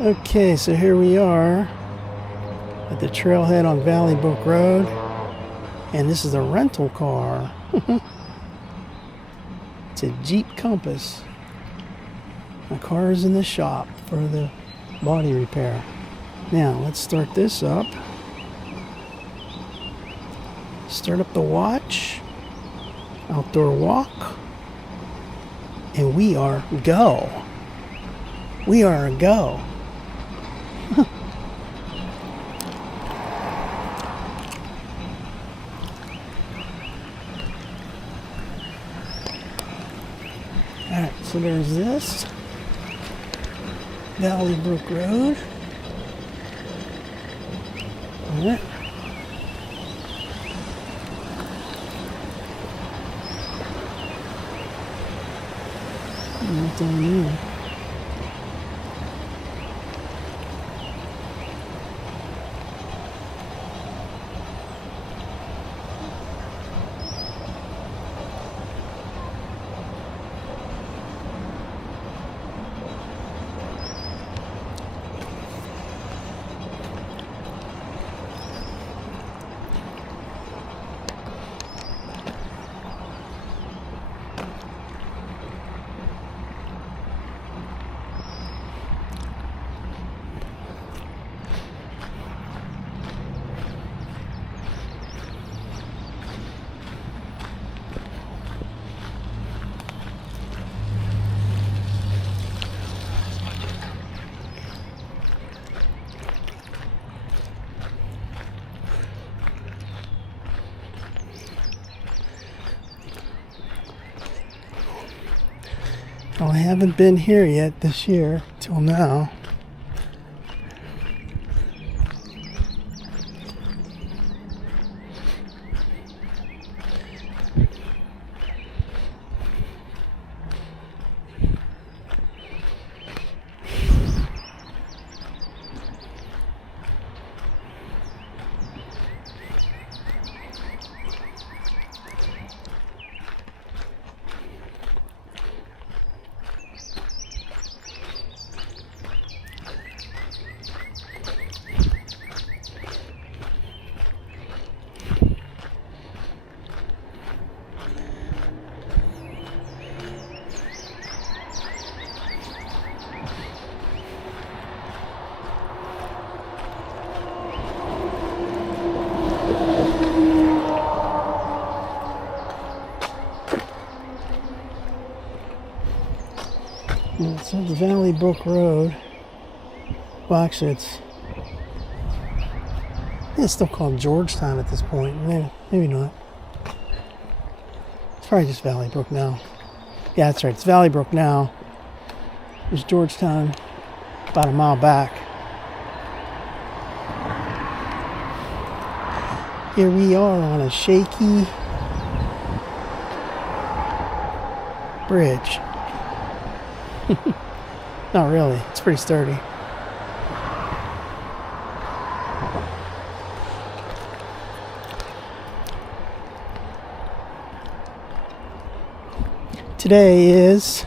Okay, so here we are at the trailhead on Valley Brook Road, and this is a rental car. It's a Jeep Compass. My car is in the shop for the body repair. Now, let's start this up. Start up the watch. Outdoor walk. And we are go. We are a go. Alright, so there's this. Valley Brook Road. Alright. What's down there? Well, I haven't been here yet this year, till now. It's on the Valley Brook Road. Well, actually, it's still called Georgetown at this point. Maybe not. It's probably just Valley Brook now. Yeah, that's right. It's Valley Brook now. There's Georgetown about a mile back. Here we are on a shaky bridge. Not really. It's pretty sturdy. Today is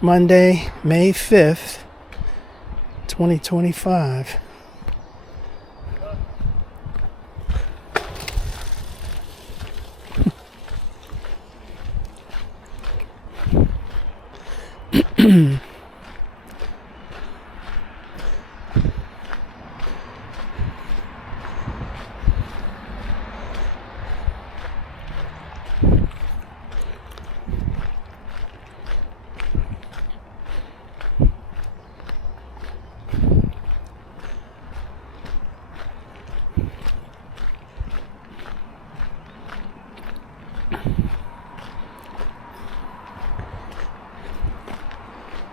Monday, May 5th, 2025.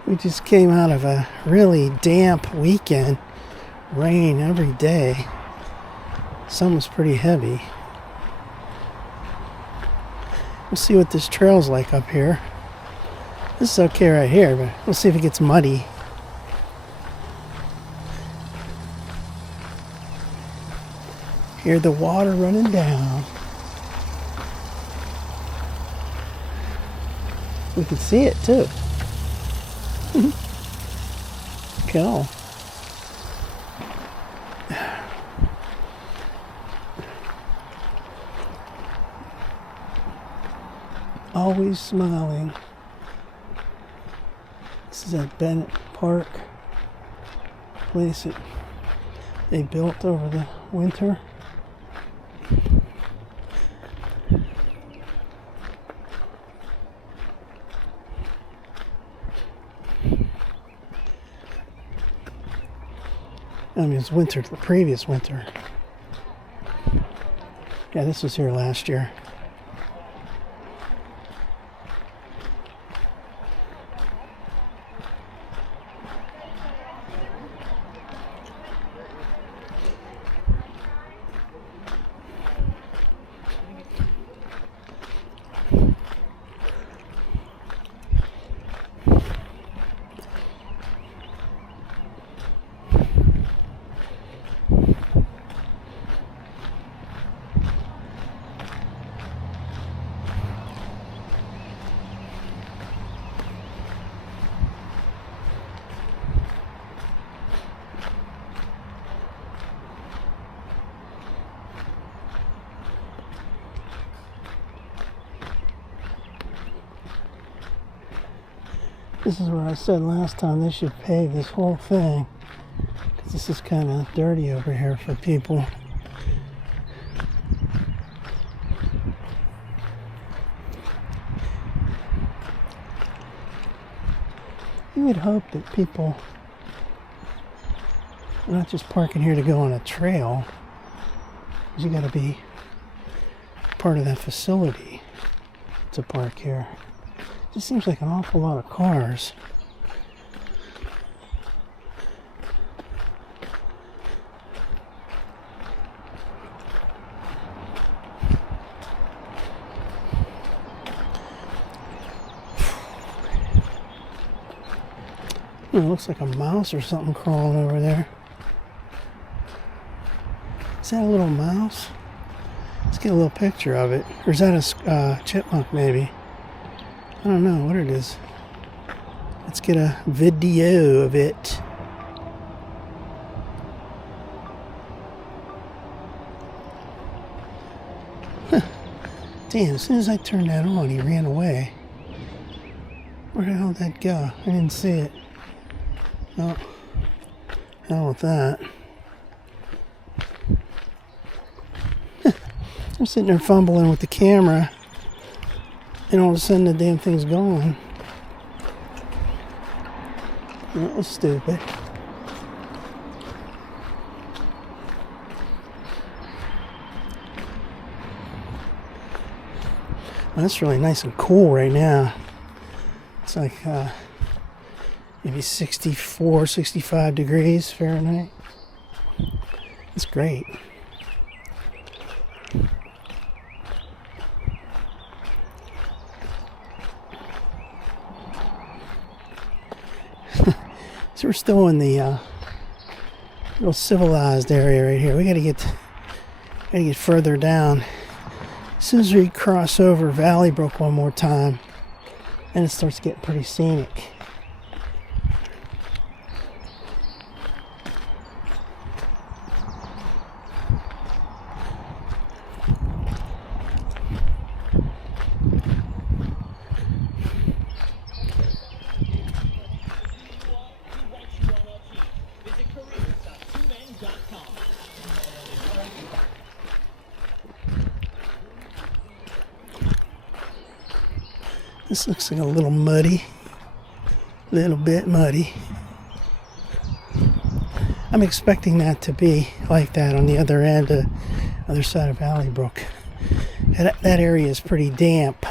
We just came out of a really damp weekend. Rain every day. Sun was pretty heavy. We'll see what this trail's like up here. This is okay right here, but we'll see if it gets muddy. Hear the water running down. We can see it too. Cool. always smiling. This is at Bennett Park, place that they built over the winter. I mean, it's winter, the previous winter. Yeah, this was here last year. This is what I said last time, they should pave this whole thing, because this is kind of dirty over here for people. You would hope that people are not just parking here to go on a trail, because you got to be part of that facility to park here. It just seems like an awful lot of cars. It looks like a mouse or something crawling over there. Is that a little mouse? Let's get a little picture of it. Or is that a chipmunk maybe? I don't know what it is. Let's get a video of it. Huh. Damn, as soon as I turned that on, he ran away. Where the hell did that go? I didn't see it. No. Hell with that. I'm sitting there fumbling with the camera, and all of a sudden the damn thing's gone. That was stupid. Well, it's really nice and cool right now. It's like maybe 64, 65 degrees Fahrenheit. It's great. So we're still in the real civilized area right here. We gotta get further down. As soon as we cross over Valley Brook one more time, and it starts getting pretty scenic. This looks like a little muddy, little bit muddy. I'm expecting that to be like that on the other end, other side of Valley Brook. That area is pretty damp.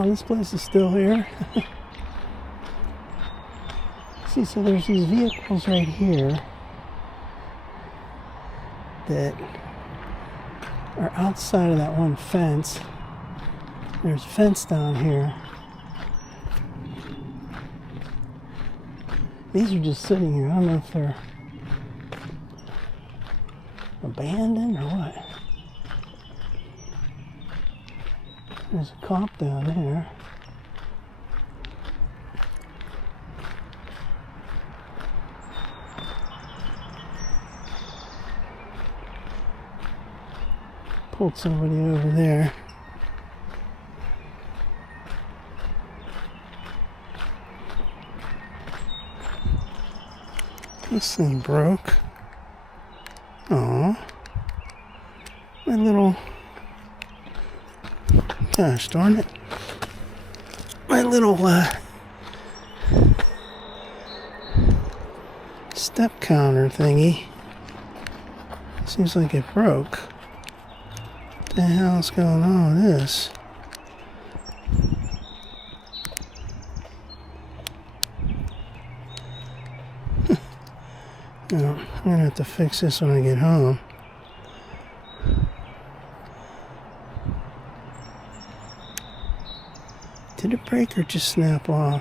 Oh, this place is still here. See, so there's these vehicles right here that are outside of that one fence. There's a fence down here. These are just sitting here. I don't know if they're abandoned or what. There's a cop down there. Pulled somebody over there. This thing broke. Aw. My little... Gosh darn it. My little step counter thingy. Seems like it broke. What the hell's going on with this? No, I'm gonna have to fix this when I get home. Did it break or just snap off?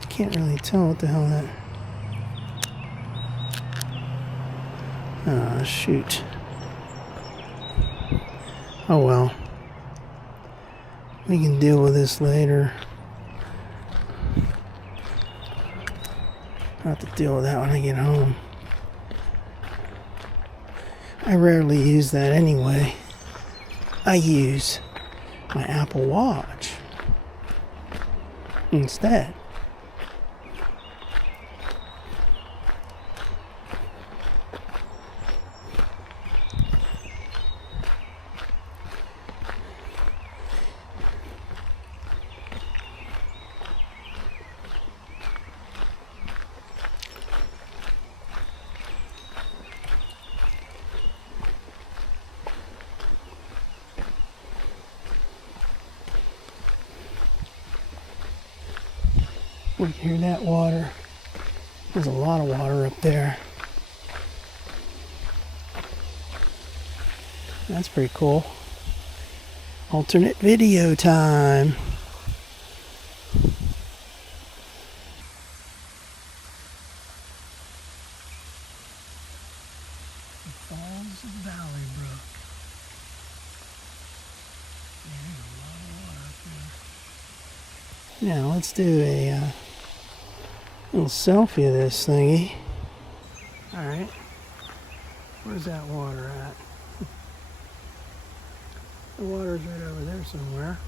I can't really tell what the hell that... Oh, shoot. Oh well. We can deal with this later. I'll have to deal with that when I get home. I rarely use that anyway. I use my Apple Watch instead. We can hear that water. There's a lot of water up there. That's pretty cool. Alternate video time. The Falls of Valley Brook. Yeah, there's a lot of water up there. Now let's do a little selfie of this thingy. Alright. Where's that water at? The water's right over there somewhere.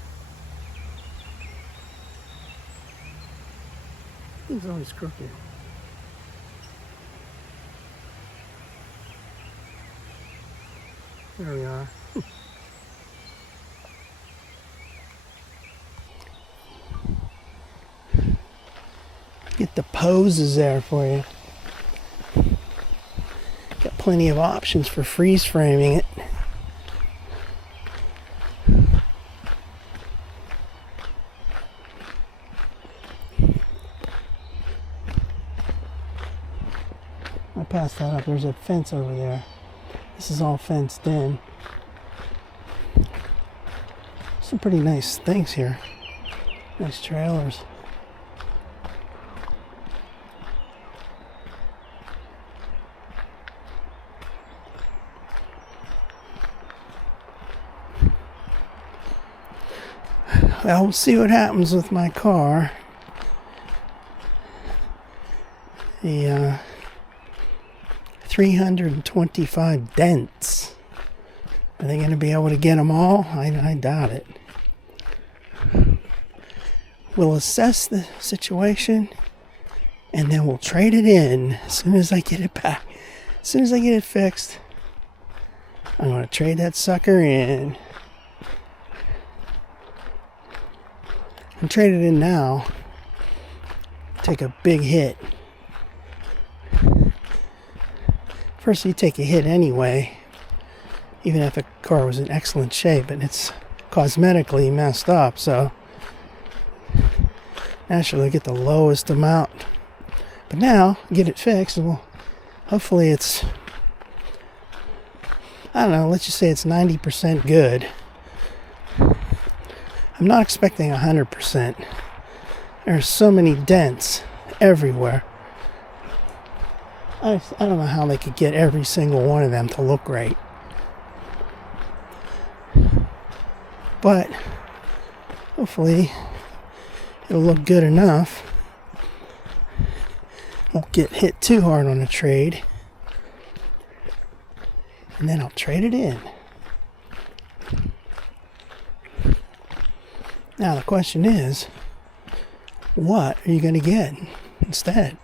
It's always crooked. There we are. Get the poses there for you. Got plenty of options for freeze framing it. I passed that up. There's a fence over there. This is all fenced in. Some pretty nice things here. Nice trailers. Well, we'll see what happens with my car. The 325 dents. Are they going to be able to get them all? I doubt it. We'll assess the situation and then we'll trade it in as soon as I get it back. As soon as I get it fixed, I'm going to trade that sucker in. And trade it in now. Take a big hit. First, you take a hit anyway, even if the car was in excellent shape, and it's cosmetically messed up, so naturally get the lowest amount. But now, get it fixed, and hopefully it's, I don't know, let's just say it's 90% good. I'm not expecting 100%. There's so many dents everywhere. I don't know how they could get every single one of them to look right. But hopefully it'll look good enough. Won't get hit too hard on the trade. And then I'll trade it in. Now the question is, what are you going to get instead?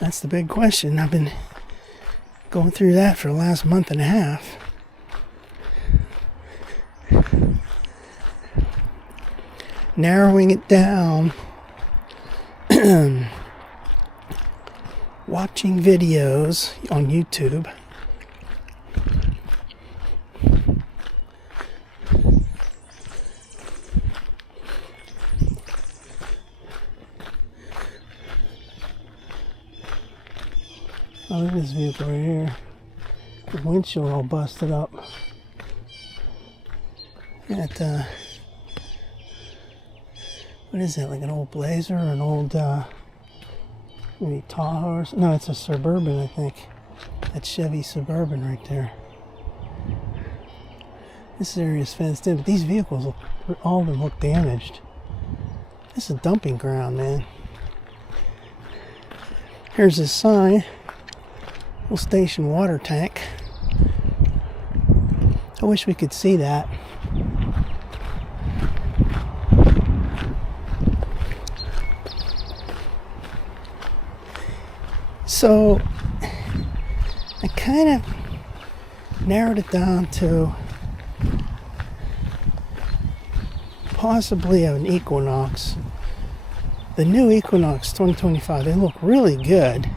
That's the big question. I've been going through that for the last month and a half. Narrowing it down. Watching videos on YouTube. Oh, look at this vehicle right here. The windshield all busted up. What is that, like an old Blazer or an old, maybe Tahoe or something? No, it's a Suburban, I think. That Chevy Suburban right there. This area is fenced in, but these vehicles, all of them look damaged. This is a dumping ground, man. Here's this sign. Little station water tank. I wish we could see that. So I kind of narrowed it down to possibly an Equinox. The new Equinox 2025, they look really good.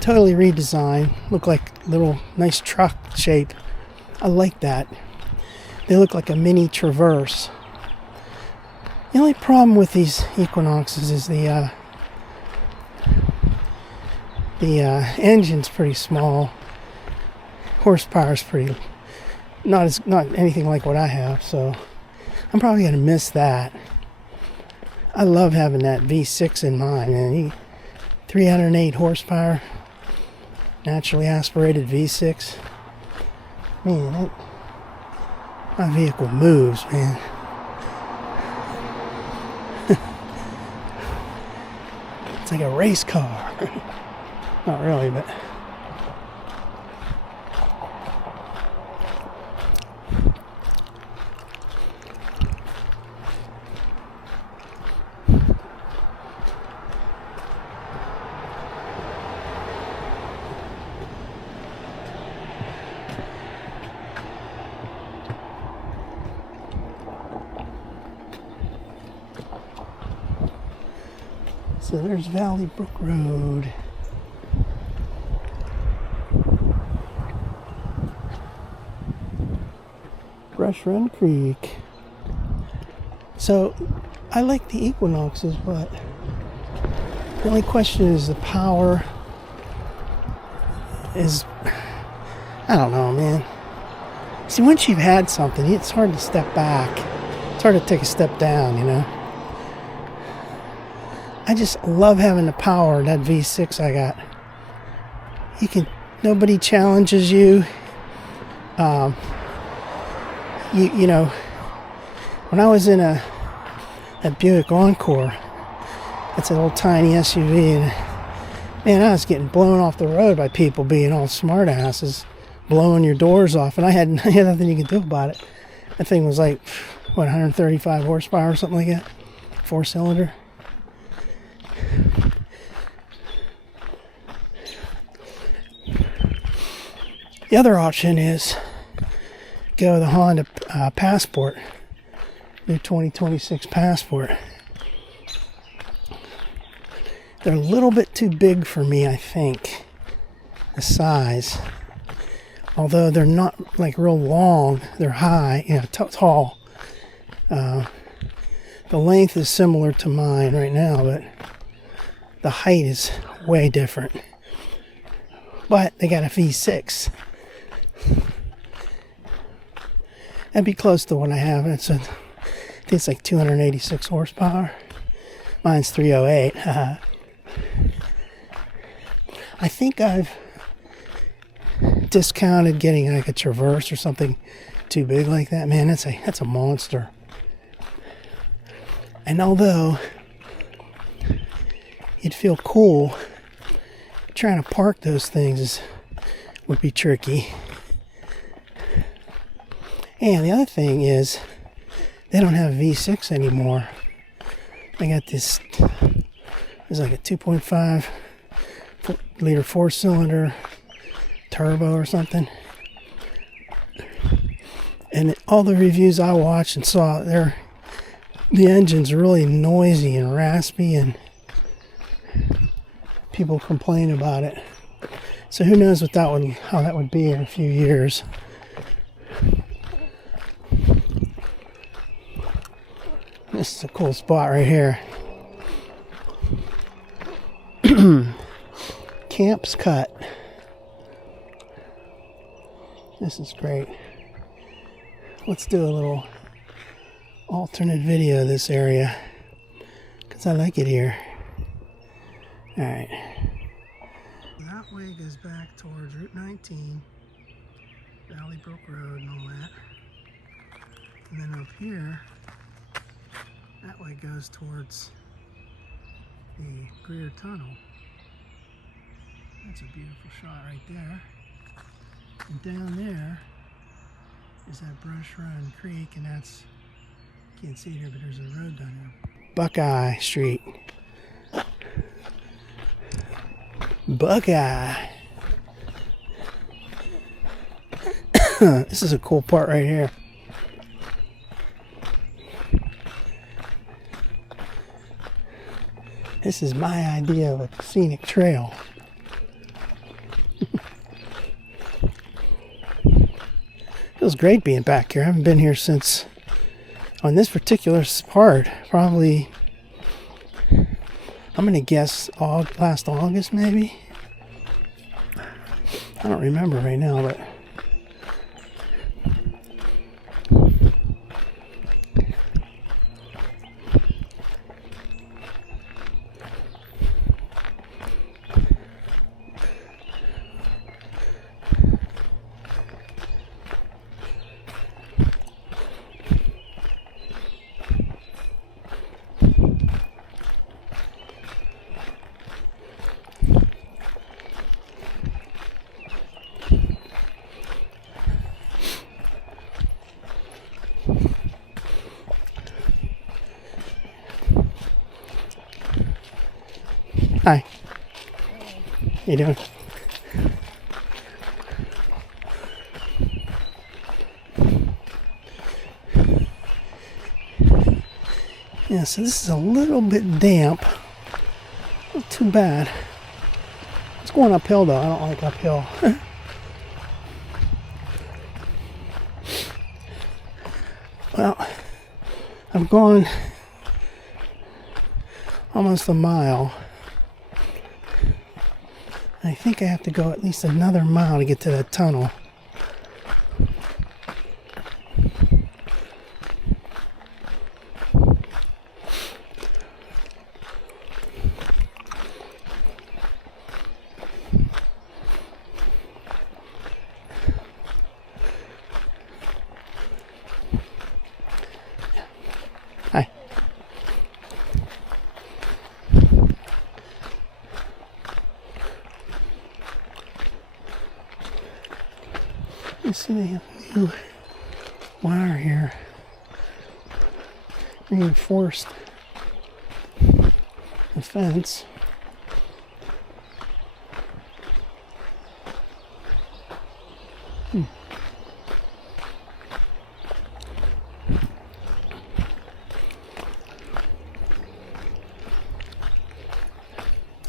Totally redesigned. Look like little nice truck shape. I like that. They look like a mini Traverse. The only problem with these Equinoxes is the engine's pretty small. Horsepower's pretty not anything like what I have, so I'm probably gonna miss that. I love having that V6 in mine, man. 308 horsepower, naturally aspirated V6. Man, my vehicle moves, man. It's like a race car. Not really, but so there's Valley Brook Road. Brush Run Creek. So I like the Equinoxes, but the only question is the power is, I don't know, man. See, once you've had something, it's hard to step back. It's hard to take a step down, you know. I just love having the power of that V6 I got. You can, nobody challenges you. You know, when I was in a Buick Encore, it's an old tiny SUV, and man, I was getting blown off the road by people being all smart asses, blowing your doors off, and I had nothing you could do about it. That thing was like, what, 135 horsepower or something like that? 4-cylinder. The other option is go the Honda Passport, new 2026 Passport. They're a little bit too big for me, I think, the size. although they're not like real long, they're high, tall. The length is similar to mine right now, but the height is way different. But they got a V6. That'd be close to what I have. I think it's like 286 horsepower. Mine's 308. I think I've discounted getting like a Traverse or something too big like that. Man, that's a monster. And although it'd feel cool, trying to park those things would be tricky. And the other thing is, they don't have V6 anymore. I got this, it's like a 2.5 liter 4-cylinder turbo or something. And all the reviews I watched and saw, the engine's really noisy and raspy, and people complain about it. So who knows how that would be in a few years. This is a cool spot right here. Camp's Cut. This is great. Let's do a little alternate video of this area, because I like it here. Alright. That way goes back towards Route 19, Valley Brook Road and all that. And then up here, that way goes towards the Greer Tunnel. That's a beautiful shot right there. And down there is that Brush Run Creek, and that's, can't see it here, but there's a road down here. Buckeye Street. Buckeye. This is a cool part right here. This is my idea of a scenic trail. Feels great being back here. I haven't been here since, on this particular part, probably, I'm going to guess last August maybe. I don't remember right now, but hi. How you doing? Yeah, so this is a little bit damp. Not too bad. It's going uphill though. I don't like uphill. Well, I've gone almost a mile. I think I have to go at least another mile to get to that tunnel. Hi. You see they have a new wire here. Reinforced the fence.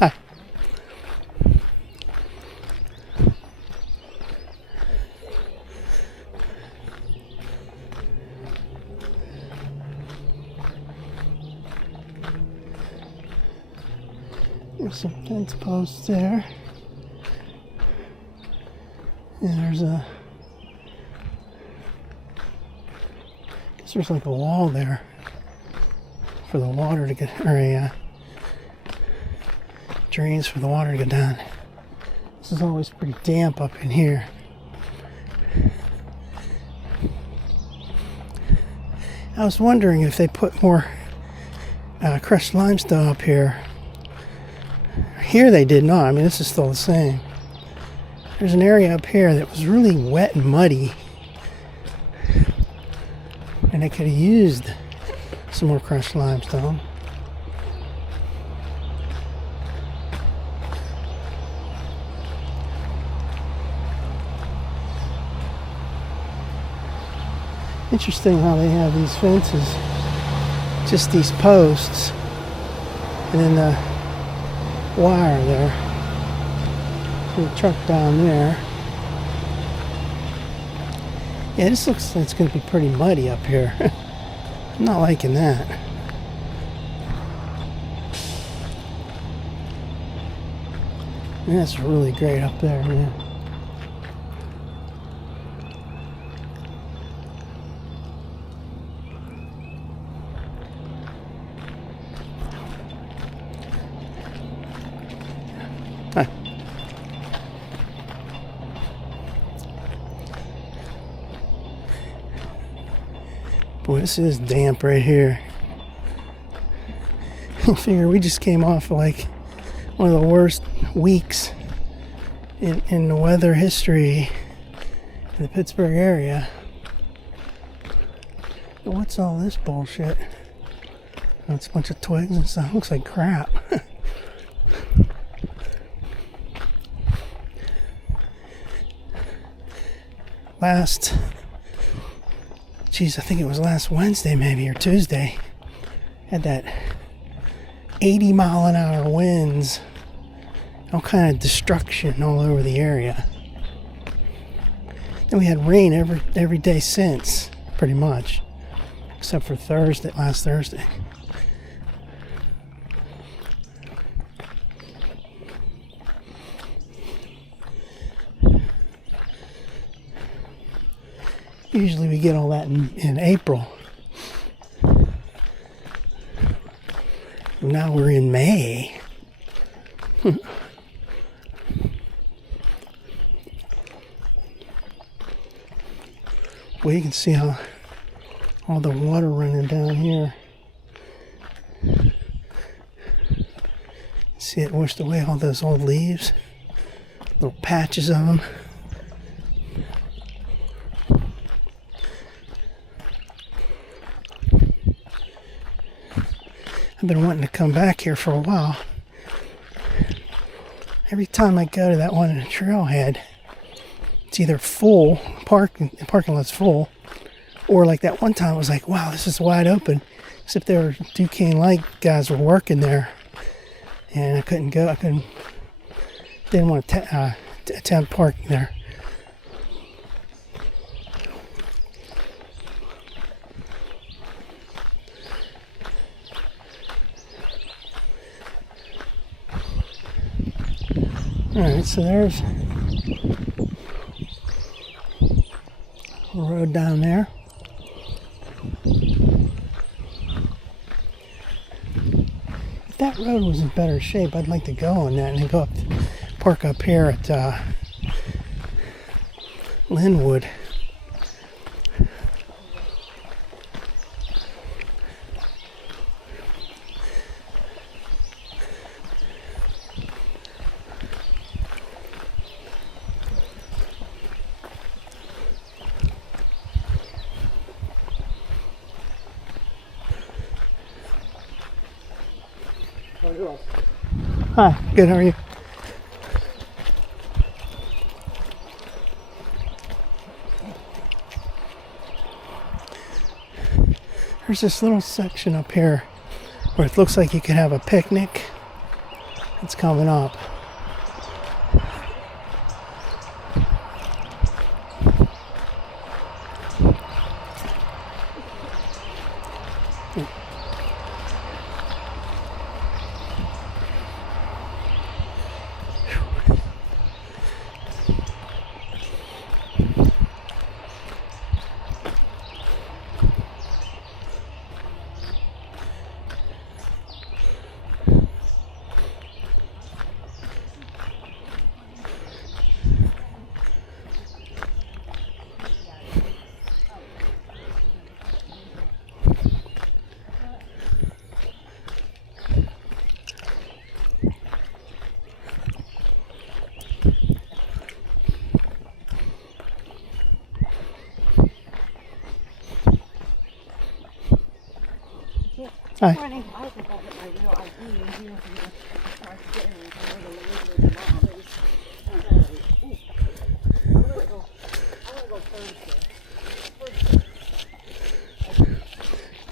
Hi. There's some fence posts there. And there's a... I guess there's like a wall there for the water to get... Or a... drains for the water to go down. This is always pretty damp up in here. I was wondering if they put more crushed limestone up here. Here they did not. I mean, this is still the same. There's an area up here that was really wet and muddy, and they could have used some more crushed limestone. Interesting how they have these fences, just these posts, and then the wire there. The truck down there. Yeah, this looks like it's going to be pretty muddy up here. I'm not liking that. And that's really great up there, man. Hi. Boy, this is damp right here. I figure we just came off like one of the worst weeks in the weather history in the Pittsburgh area. But what's all this bullshit? Oh, it's a bunch of twigs and stuff. Looks like crap. I think it was last Wednesday maybe, or Tuesday, had that 80-mile-an-hour winds, all kind of destruction all over the area. And we had rain every day since, pretty much, except for last Thursday. Usually we get all that in April. Now we're in May. Well, you can see how all the water running down here. See, it washed away all those old leaves, little patches of them. I've been wanting to come back here for a while. Every time I go to that one in the trailhead, it's either full, parking lot's full, or like that one time I was like, wow, this is wide open. Except there were Duquesne Light guys were working there, and I couldn't go. Didn't want to attempt parking there. Alright, so there's a road down there. If that road was in better shape, I'd like to go on that and then go park up here at Linwood. Hi, good, how are you? There's this little section up here where it looks like you could have a picnic. It's coming up.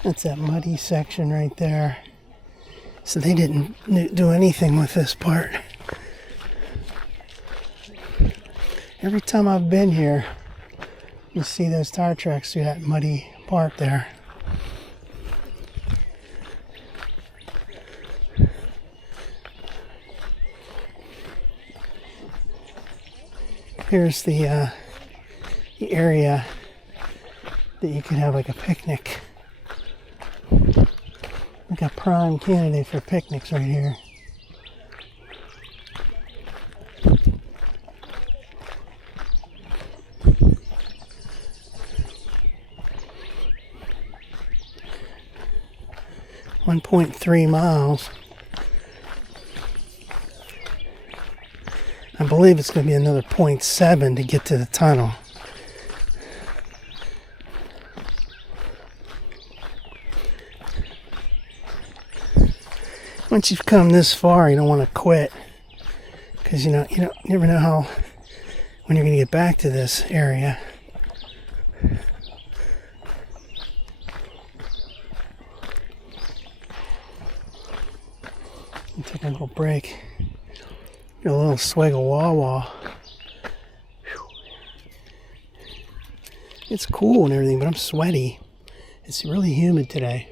That's that muddy section right there. So they didn't do anything with this part. Every time I've been here, you see those tire tracks through that muddy part there. Here's the area that you could have like a picnic. Like a prime candidate for picnics right here. .3 miles. I believe it's going to be another 0.7 to get to the tunnel. Once you've come this far, you don't want to quit, because you never know how when you're going to get back to this area. Take a little break. Get a little swig of Wawa. It's cool and everything, but I'm sweaty. It's really humid today.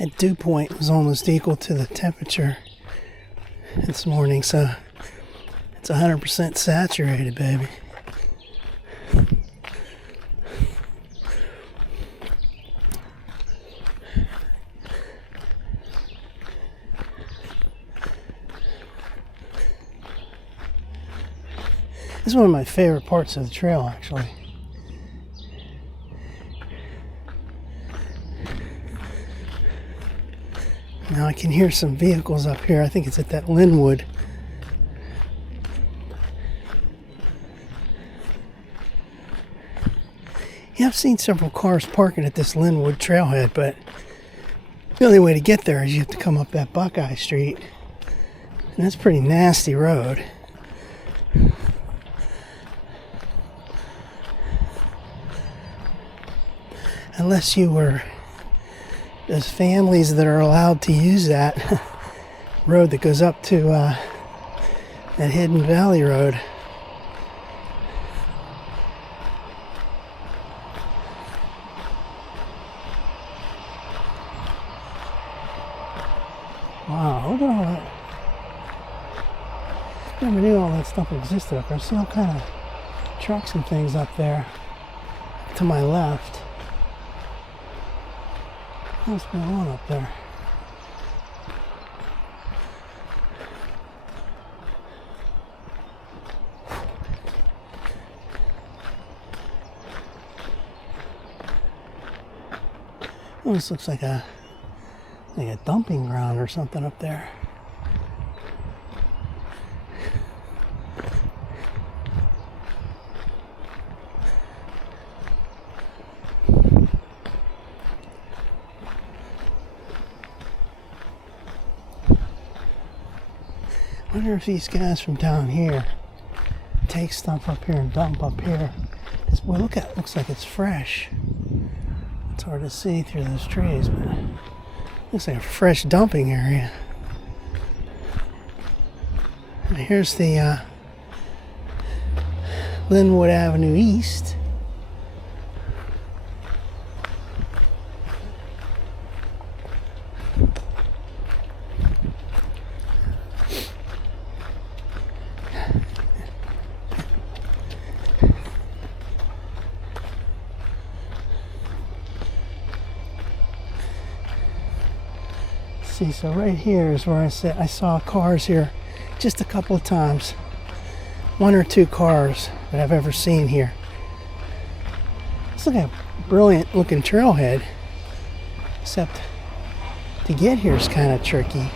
At dew point was almost equal to the temperature this morning, so it's 100% saturated, baby. This is one of my favorite parts of the trail, actually. Now I can hear some vehicles up here. I think it's at that Linwood. Yeah, I've seen several cars parking at this Linwood trailhead, but the only way to get there is you have to come up that Buckeye Street. And that's a pretty nasty road. Unless you were those families that are allowed to use that road that goes up to that Hidden Valley Road. Wow, look at all that. Never knew all that stuff existed up there. I see all kind of trucks and things up there to my left. What's going on up there? Oh, this looks like a dumping ground or something up there. I wonder if these guys from down here take stuff up here and dump up here. Because, boy, look at it. Looks like it's fresh. It's hard to see through those trees, but it looks like a fresh dumping area. And here's the Linwood Avenue East. See, so right here is where I saw cars here just a couple of times. One or two cars that I've ever seen here. It's like a brilliant looking trailhead, except to get here is kind of tricky.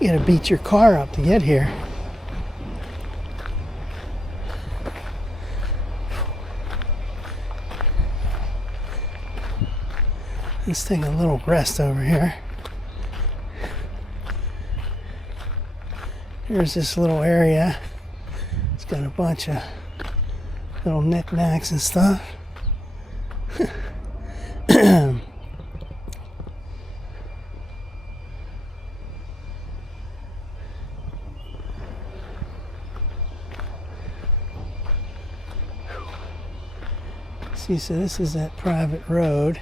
You gotta beat your car up to get here. Let's take a little rest over here. Here's this little area. It's got a bunch of little knickknacks and stuff. See, so this is that private road.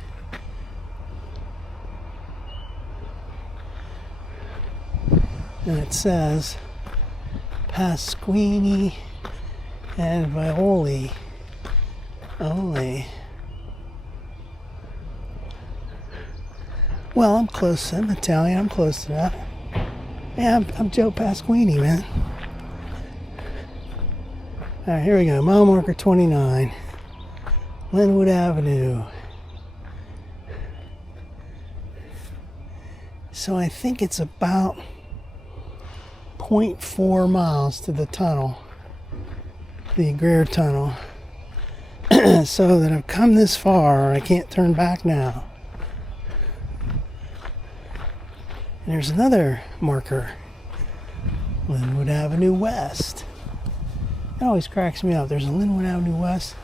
And it says Pasquini and Violi only. Well, I'm close. I'm Italian. I'm close to that. Yeah, I'm Joe Pasquini, man. All right, here we go. Mile marker 29. Linwood Avenue. So I think it's about 0.4 miles to the tunnel, the Greer tunnel. So that I've come this far, I can't turn back now. And there's another marker, Linwood Avenue West. It always cracks me up. There's a Linwood Avenue West.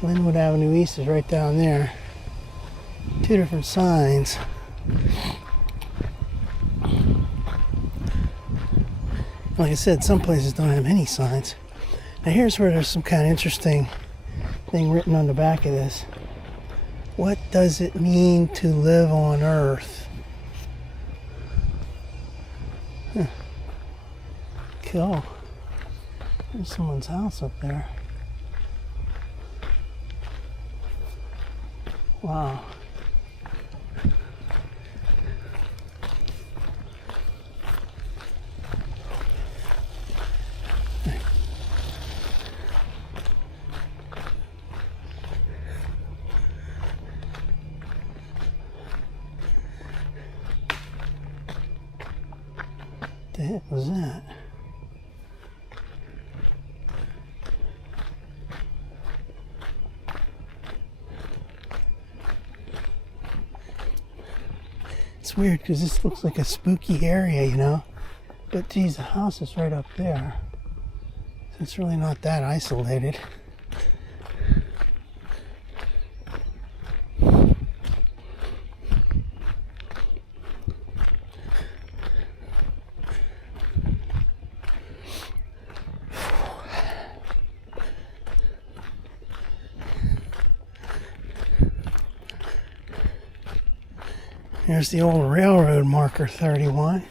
Linwood Avenue East is right down there. Two different signs. Like I said, some places don't have any signs. Now here's where there's some kind of interesting thing written on the back of this. What does it mean to live on Earth? Huh. Cool. There's someone's house up there. Wow. The heck was that? It's weird because this looks like a spooky area, you know? But geez, the house is right up there. So it's really not that isolated. Here's the old railroad marker 31.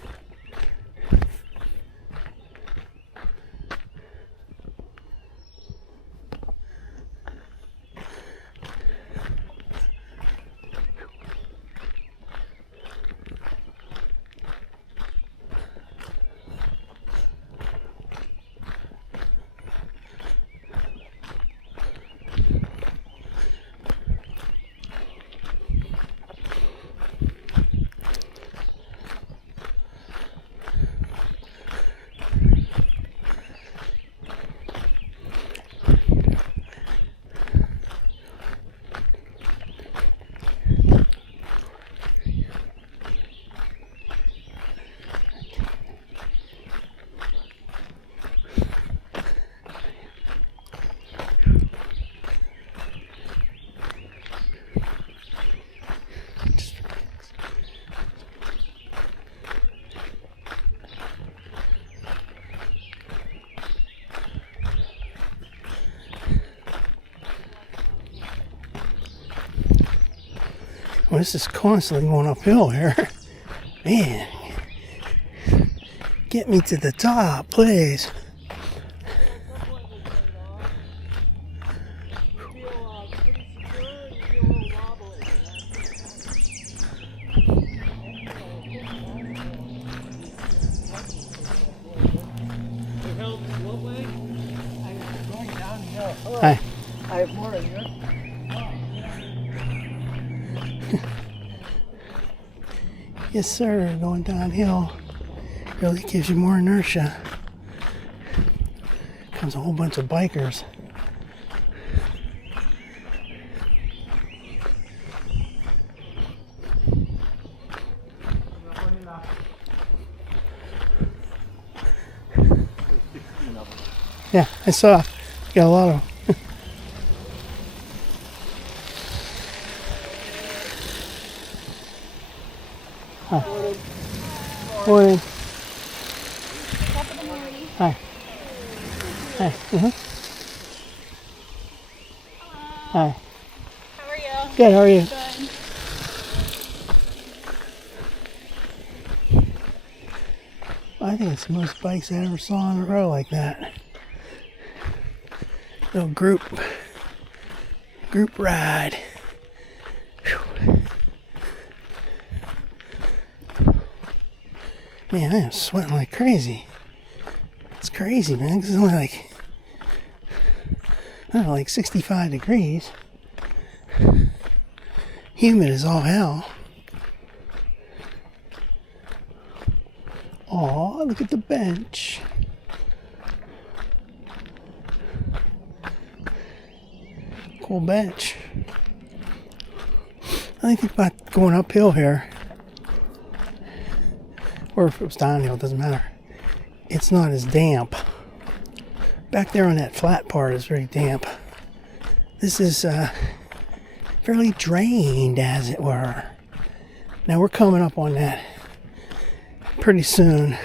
Well, this is constantly going uphill here. Man, get me to the top, please. Hi. I have more in here. Yes, sir. Going downhill really gives you more inertia. Comes a whole bunch of bikers. Yeah, I saw. Got a lot of them. Hi. Morning. Top of the morning. Hi. Hi. Hi. How are you? Good, how are you? Good. I think it's the most bikes I ever saw in a row like that. Little group ride. Whew. Man, I am sweating like crazy. It's crazy, man. It's only like, I don't know, like 65 degrees. Humid as all hell. Aw, look at the bench. Cool bench. I think about going uphill here. Or if it was downhill, it doesn't matter. It's not as damp. Back there on that flat part is very damp. This is fairly drained, as it were. Now we're coming up on that pretty soon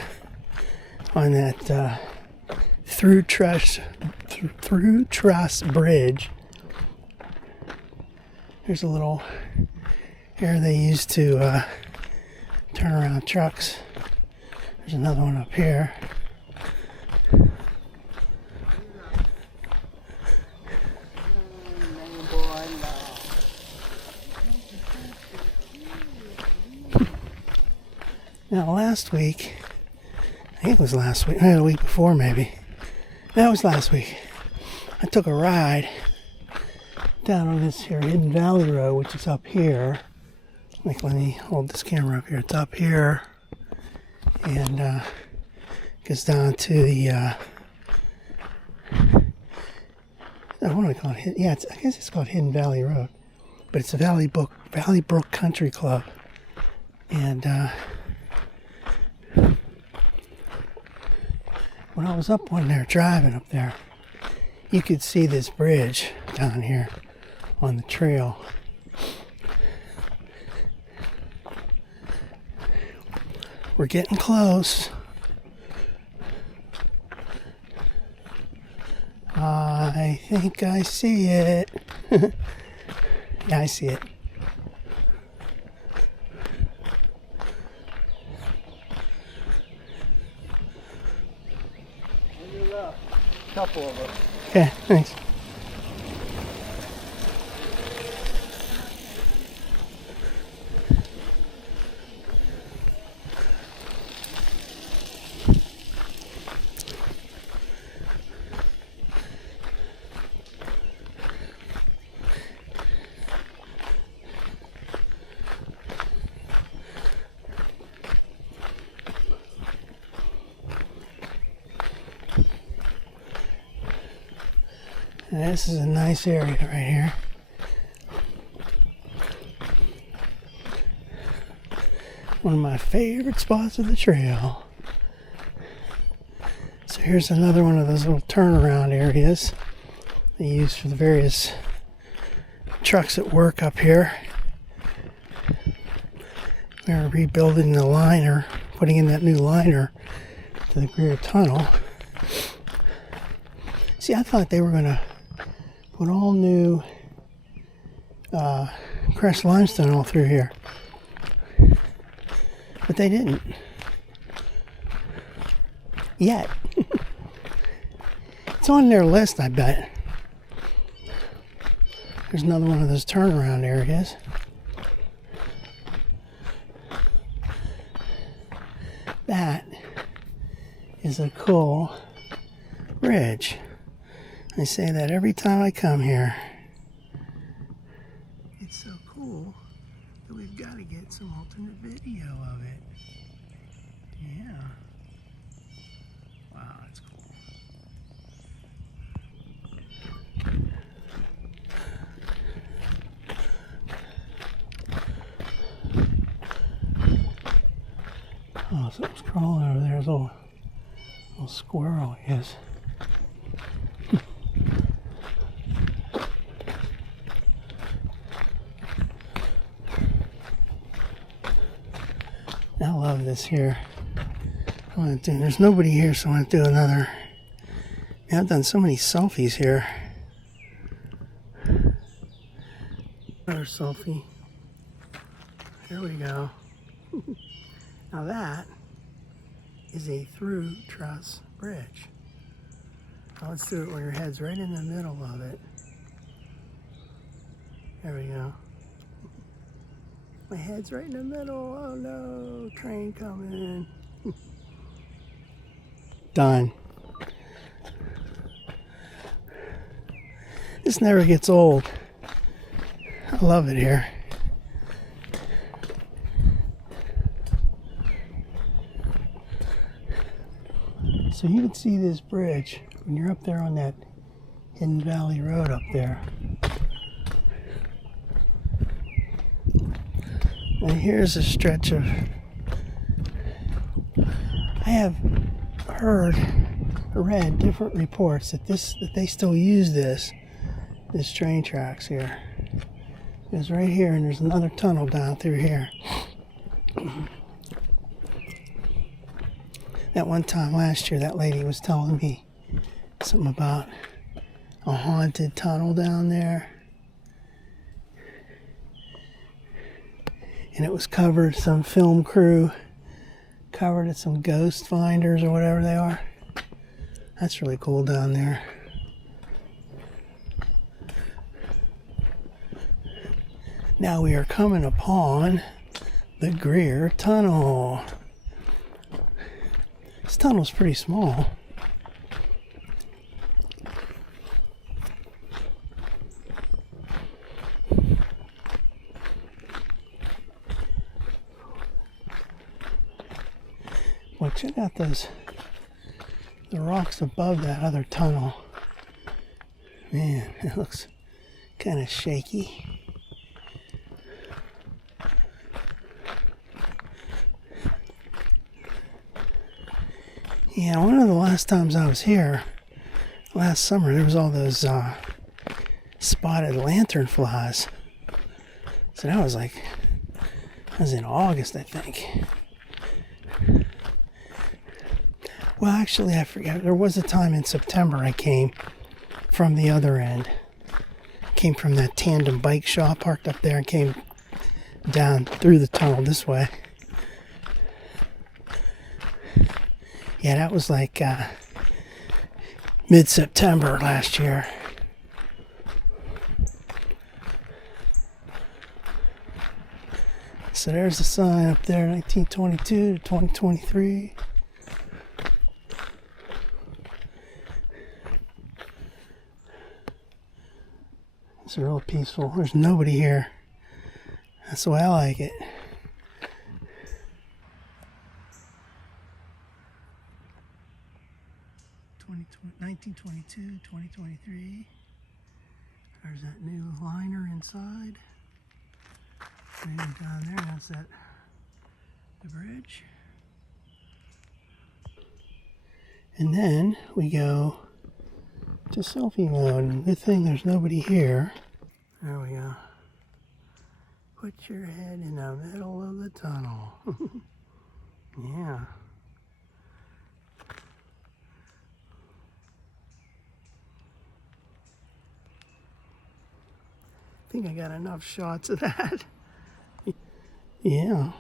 on that through truss bridge. There's a little area they use to turn around trucks. There's another one up here. Now last week, I think it was last week, the week before maybe. That was last week. I took a ride down on this here Hidden Valley Road, which is up here. Like, let me hold this camera up here. It's up here, and goes down to the what do I call it? Yeah, I guess it's called Hidden Valley Road, but it's a Valley Brook Country Club, and when I was up on there driving up there, you could see this bridge down here on the trail. We're getting close. I think I see it. Yeah, I see it. Couple of them. Okay, thanks. And this is a nice area right here. One of my favorite spots of the trail. So here's another one of those little turnaround areas they use for the various trucks that work up here. They're rebuilding the liner, putting in that new liner to the Greer tunnel. See, I thought they were going to put all new crushed limestone all through here, but they didn't yet. It's on their list, I bet. There's another one of those turnaround areas. That is a cool bridge. I say that every time I come here. It's so cool that we've got to get some alternate video of it. Yeah. Wow, that's cool. Oh, something's crawling over there. There's a little squirrel, I guess. love this here. There's nobody here, so I want to do another. Man, I've done so many selfies here. Another selfie. Here we go. Now that is a through truss bridge. Now let's do it where your head's right in the middle of it. There we go. My head's right in the middle. Oh no, train coming. Done. This never gets old. I love it here. So you can see this bridge when you're up there on that Hidden Valley Road up there. And here's a stretch of, I have read different reports that they still use this train tracks here. It's right here, and there's another tunnel down through here. That one time last year, that lady was telling me something about a haunted tunnel down there. And it was covered, some film crew covered it, some ghost finders or whatever they are. That's really cool down there. Now we are coming upon the Greer Tunnel. This tunnel's pretty small. Well, check out the rocks above that other tunnel. Man, it looks kind of shaky. Yeah, one of the last times I was here, last summer, there was all those spotted lanternflies. So that was in August, I think. Well, actually, I forgot. There was a time in September I came from the other end. Came from that tandem bike shop parked up there and came down through the tunnel this way. Yeah, that was like mid-September last year. So there's the sign up there, 1922 to 2023. It's real peaceful. There's nobody here. That's the way I like it. '22, 2023. There's that new liner inside. And down there, that's the bridge. And then we go to selfie mode. Good thing there's nobody here. There we go. Put your head in the middle of the tunnel. Yeah. I think I got enough shots of that. Yeah.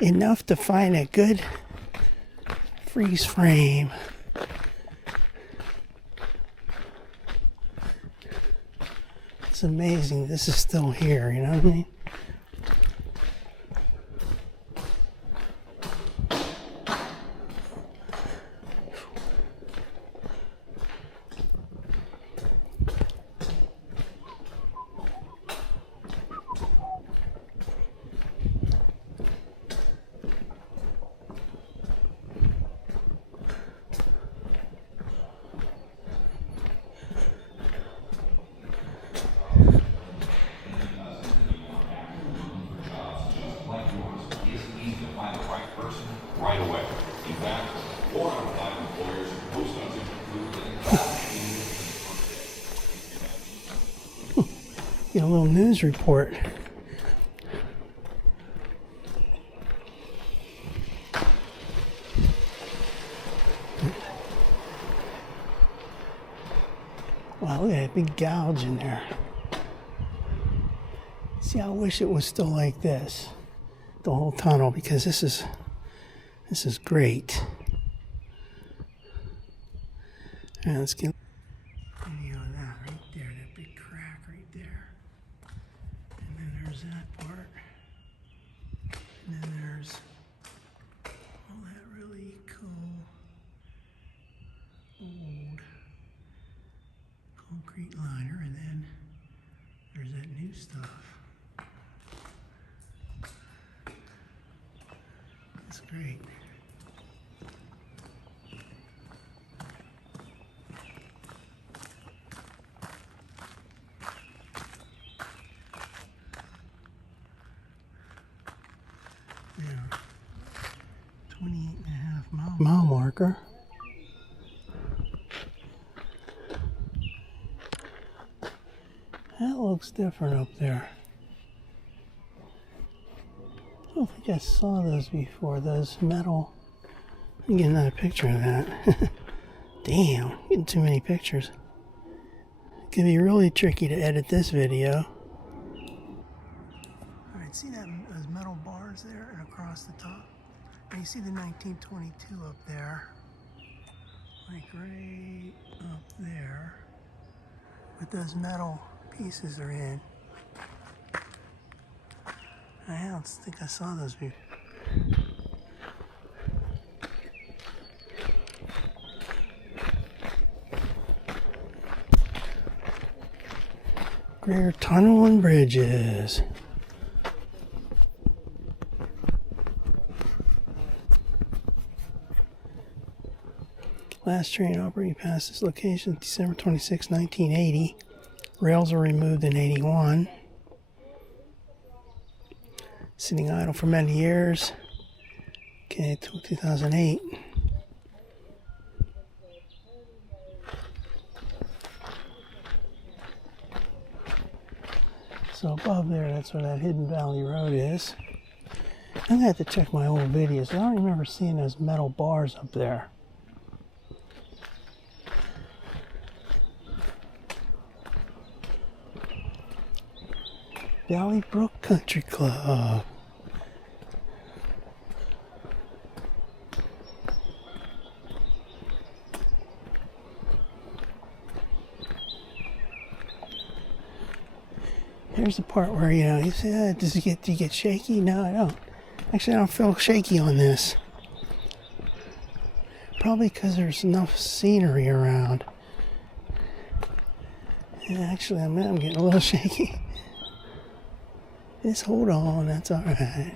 Enough to find a good freeze frame. It's amazing this is still here, you know what I mean? Right away. In fact, 4 out of 5 employers post on Get a little news report. Wow, look at that big gouge in there. See, I wish it was still like this, the whole tunnel, because this is great. All right, let's get video of that right there, that big crack right there. And then there's that part. And then there's all that really cool old concrete liner, and then there's that new stuff. That's great. Now, 28.5 mile marker. That looks different up there. I don't think I saw those before, those metal. Let me get another picture of that. Damn, getting too many pictures. It can be really tricky to edit this video. Alright, see that those metal bars there and across the top? And you see the 1922 up there. Like right up there. But those metal pieces are in. I don't think I saw those before. Greer Tunnel and Bridges. Last train operating past this location December 26, 1980. Rails were removed in 81. Sitting idle for many years. Okay, till 2008. So above there, that's where that Hidden Valley Road is. I'm gonna have to check my old videos. I don't remember seeing those metal bars up there. Valley Brook Country Club. Here's the part where, you know, you say, do you get shaky? No, I don't. Actually, I don't feel shaky on this. Probably because there's enough scenery around. And actually, I'm getting a little shaky. Just hold on, that's alright.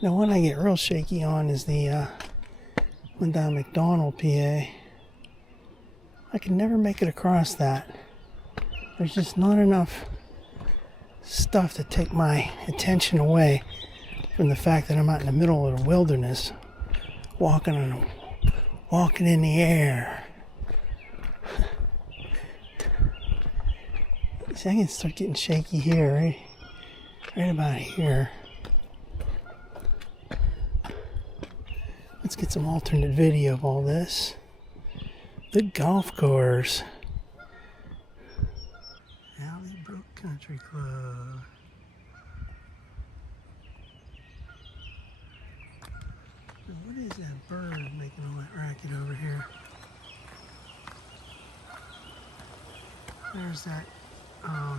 The one I get real shaky on is the one down McDonald, PA. I can never make it across that. There's just not enough stuff to take my attention away from the fact that I'm out in the middle of the wilderness, walking in the air. See, I can start getting shaky here, right about here. Let's get some alternate video of all this. The golf course. Valley Brook Country Club. Now, what is that bird making all that racket over here? There's that, right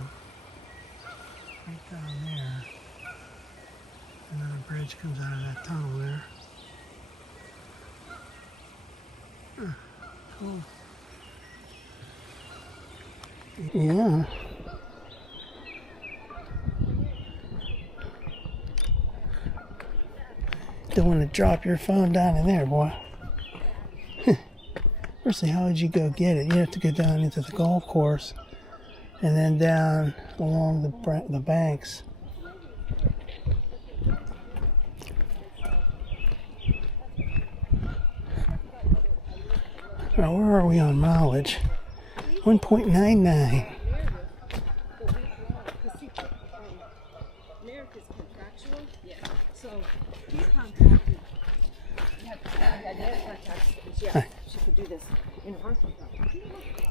down there. Another bridge comes out of that tunnel there. Huh. Cool. Yeah. Don't want to drop your phone down in there, boy. Firstly, how would you go get it? You have to go down into the golf course and then down along the banks. Now, where are we on mileage? 1.99. America's contractual, yeah. So he's contracted. Yeah, their contracts. Yeah, she could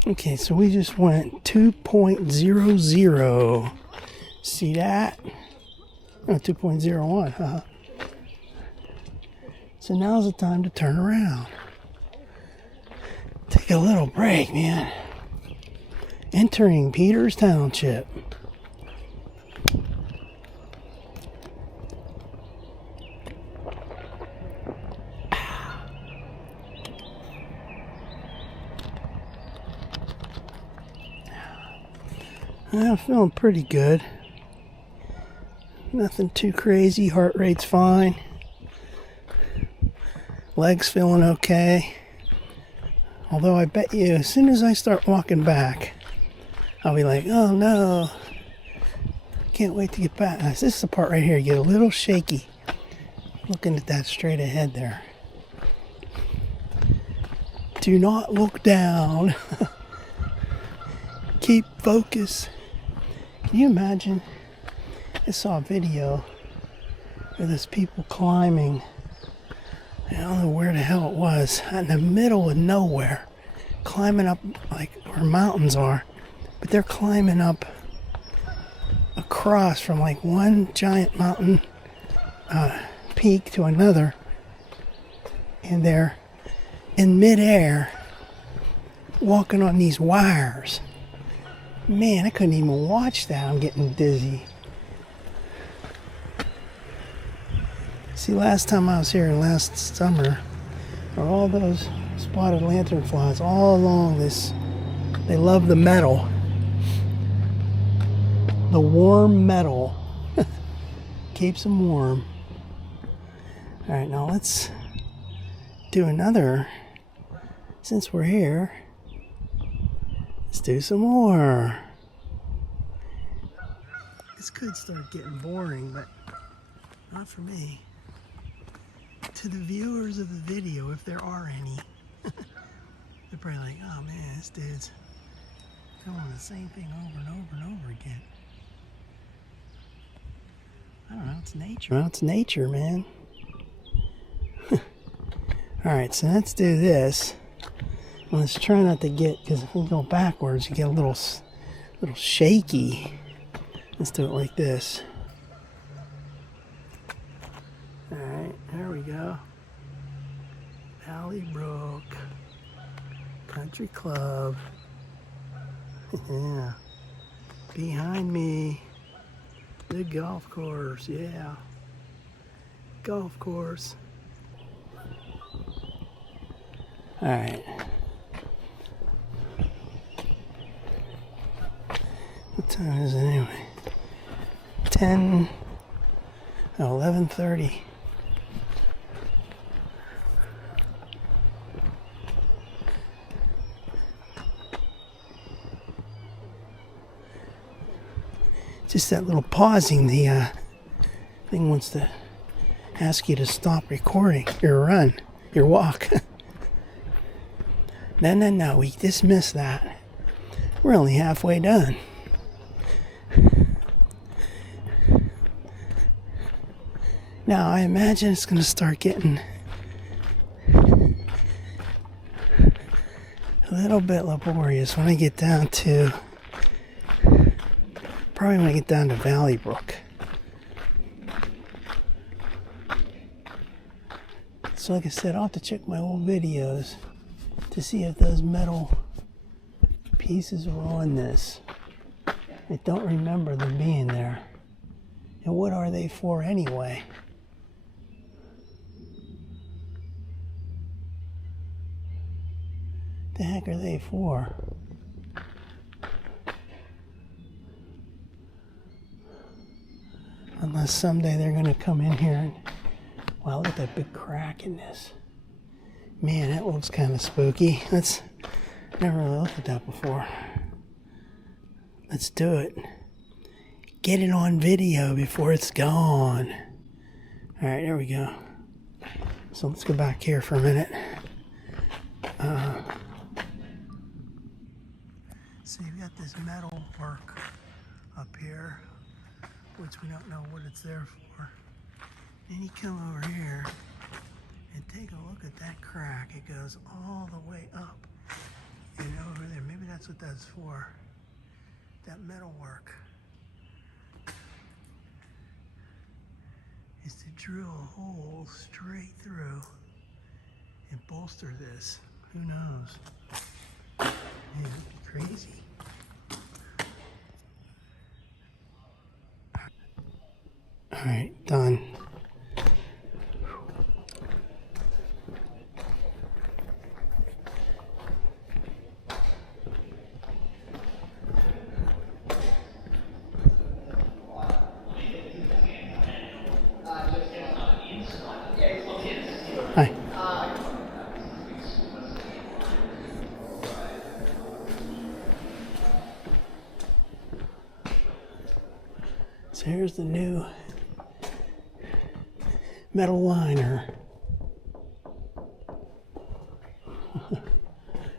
Okay, so we just went 2.00. See that? Oh, 2.01, huh? So now's the time to turn around. Take a little break, man. Entering Peters Township. I'm feeling pretty good. Nothing too crazy. Heart rate's fine. Legs feeling okay. Although I bet you as soon as I start walking back, I'll be like, oh no. Can't wait to get back. This is the part right here. You get a little shaky looking at that straight ahead there. Do not look down. Keep focus. Can you imagine? I saw a video where there's people climbing. I don't know where the hell it was. In the middle of nowhere. Climbing up like where mountains are. But they're climbing up across from like one giant mountain peak to another. And they're in midair walking on these wires. Man, I couldn't even watch that. I'm getting dizzy. See, last time I was here, last summer, are all those spotted lanternflies all along this. They love the metal. The warm metal. Keeps them warm. Alright, now let's do another. Since we're here, let's do some more. This could start getting boring, but not for me. To the viewers of the video, if there are any, they're probably like, oh man, this dude's doing the same thing over and over and over again. I don't know, it's nature. Well, it's nature, man. Alright, so let's do this. Let's try not to get, because if we go backwards, you get a little shaky. Let's do it like this. Alright, there we go. Valley Brook Country Club. Yeah. Behind me, the golf course. Yeah. Golf course. Alright. What time is it anyway? 11:30. Just that little pausing, the thing wants to ask you to stop recording your run, your walk. No, we dismiss that. We're only halfway done. Now, I imagine it's going to start getting a little bit laborious when I get down to, probably when I get down to Valley Brook. So like I said, I'll have to check my old videos to see if those metal pieces were on this. I don't remember them being there. And what are they for anyway? The heck are they for? Unless someday they're going to come in here and, wow, look at that big crack in this. Man, that looks kind of spooky. Never really looked at that before. Let's do it. Get it on video before it's gone. Alright, there we go. So let's go back here for a minute. So you've got this metal work up here, which we don't know what it's there for. Then you come over here and take a look at that crack. It goes all the way up That's what that's for. That metal work is to drill a hole straight through and bolster this. Who knows? Man, crazy. All right, done. Hi. So here's the new metal liner.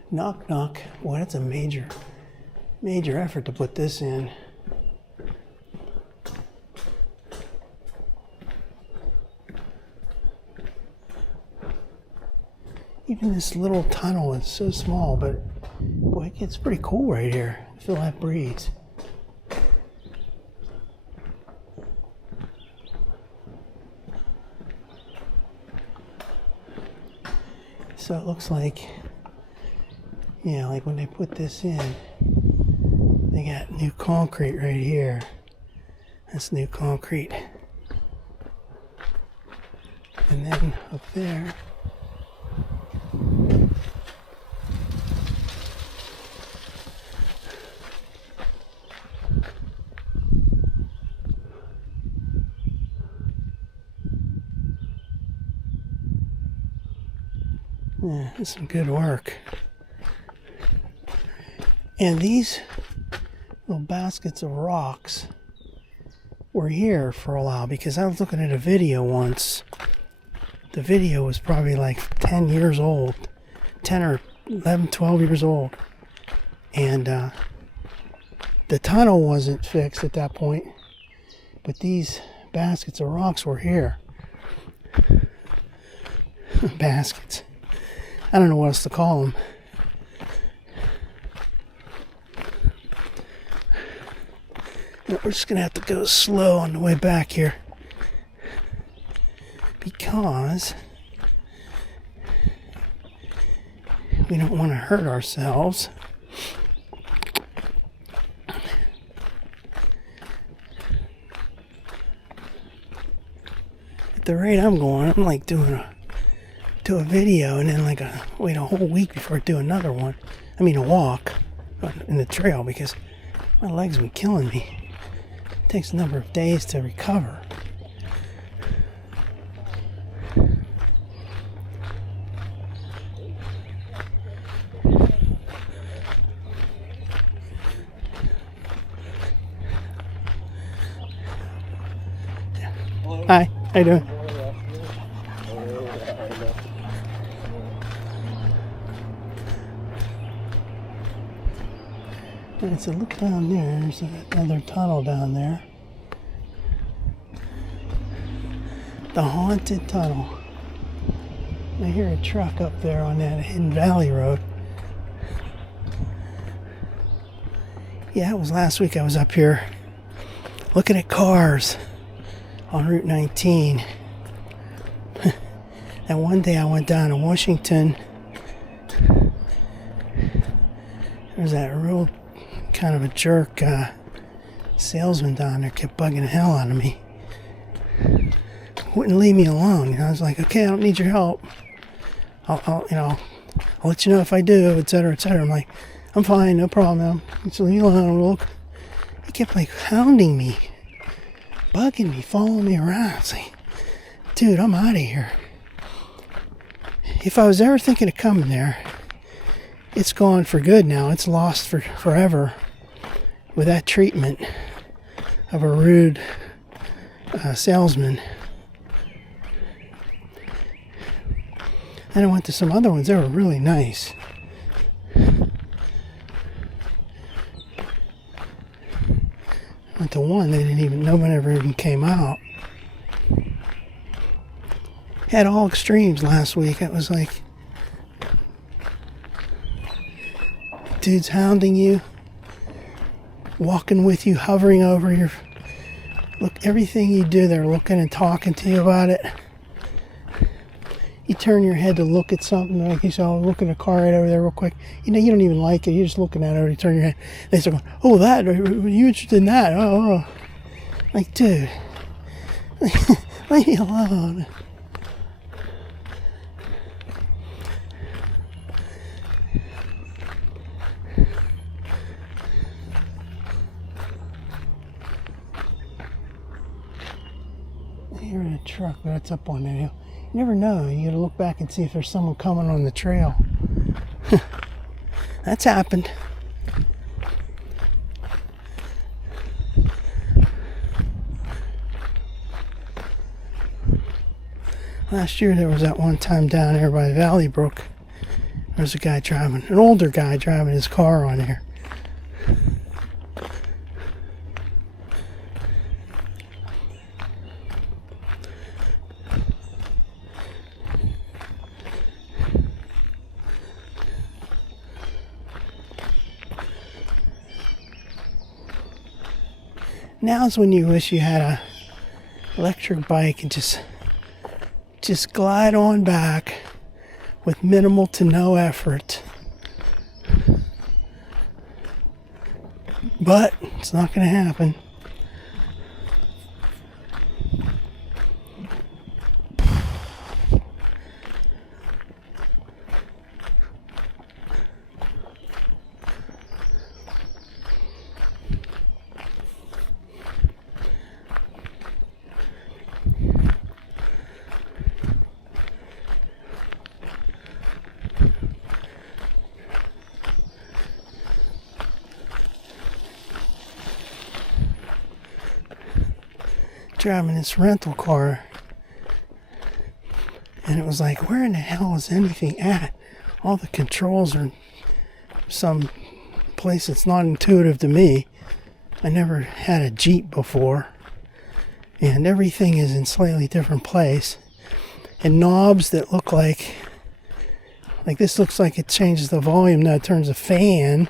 Knock, knock. Boy, that's a major effort to put this in. Even this little tunnel is so small, but boy, it gets pretty cool right here. Feel that breeze. So it looks like, yeah, like when they put this in, they got new concrete right here. That's new concrete. And then up there, yeah, that's some good work. And these little baskets of rocks were here for a while because I was looking at a video once. The video was probably like 10 years old, 10 or 11, 12 years old. And the tunnel wasn't fixed at that point, but these baskets of rocks were here. Baskets. I don't know what else to call them. We're just going to have to go slow on the way back here because we don't want to hurt ourselves. At the rate I'm going, I'm like do a video and then wait a whole week before I do another one. I mean a walk in the trail because my legs have been killing me. It takes a number of days to recover. Hi, how you doing? Alright, so look down there. There's another tunnel down there. The haunted tunnel. I hear a truck up there on that Hidden Valley Road. Yeah, it was last week I was up here looking at cars on Route 19. And one day I went down to Washington. There's that real kind of a jerk salesman down there, kept bugging the hell out of me. Wouldn't leave me alone. I was like, okay, I don't need your help. I'll let you know if I do, etc., etc. I'm like, I'm fine, no problem. Just leave me alone. Look. He kept like hounding me, bugging me, following me around. I was like, dude, I'm out of here. If I was ever thinking of coming there, it's gone for good now. It's lost for forever with that treatment of a rude salesman. Then I went to some other ones. They were really nice. Went to one. No one ever even came out. Had all extremes last week. It was like dudes hounding you, walking with you, hovering over your... Look, everything you do, they're looking and talking to you about it. You turn your head to look at something, like you saw, look at a car right over there real quick. You know, you don't even like it. You're just looking at it. You turn your head. They start going, oh, that. Are you interested in that? Oh. Like, dude. Leave me alone. You're in a truck, but it's up on the hill. You never know. You gotta look back and see if there's someone coming on the trail. That's happened. Last year there was that one time down there by Valley Brook. There was a guy driving, an older guy driving his car on here. Now's when you wish you had a electric bike and just glide on back with minimal to no effort. But it's not going to happen. Driving this rental car, and it was like, where in the hell is anything at? All the controls are some place that's not intuitive to me. I never had a Jeep before, and everything is in slightly different place, and knobs that look like this looks like it changes the volume. Now it turns a fan.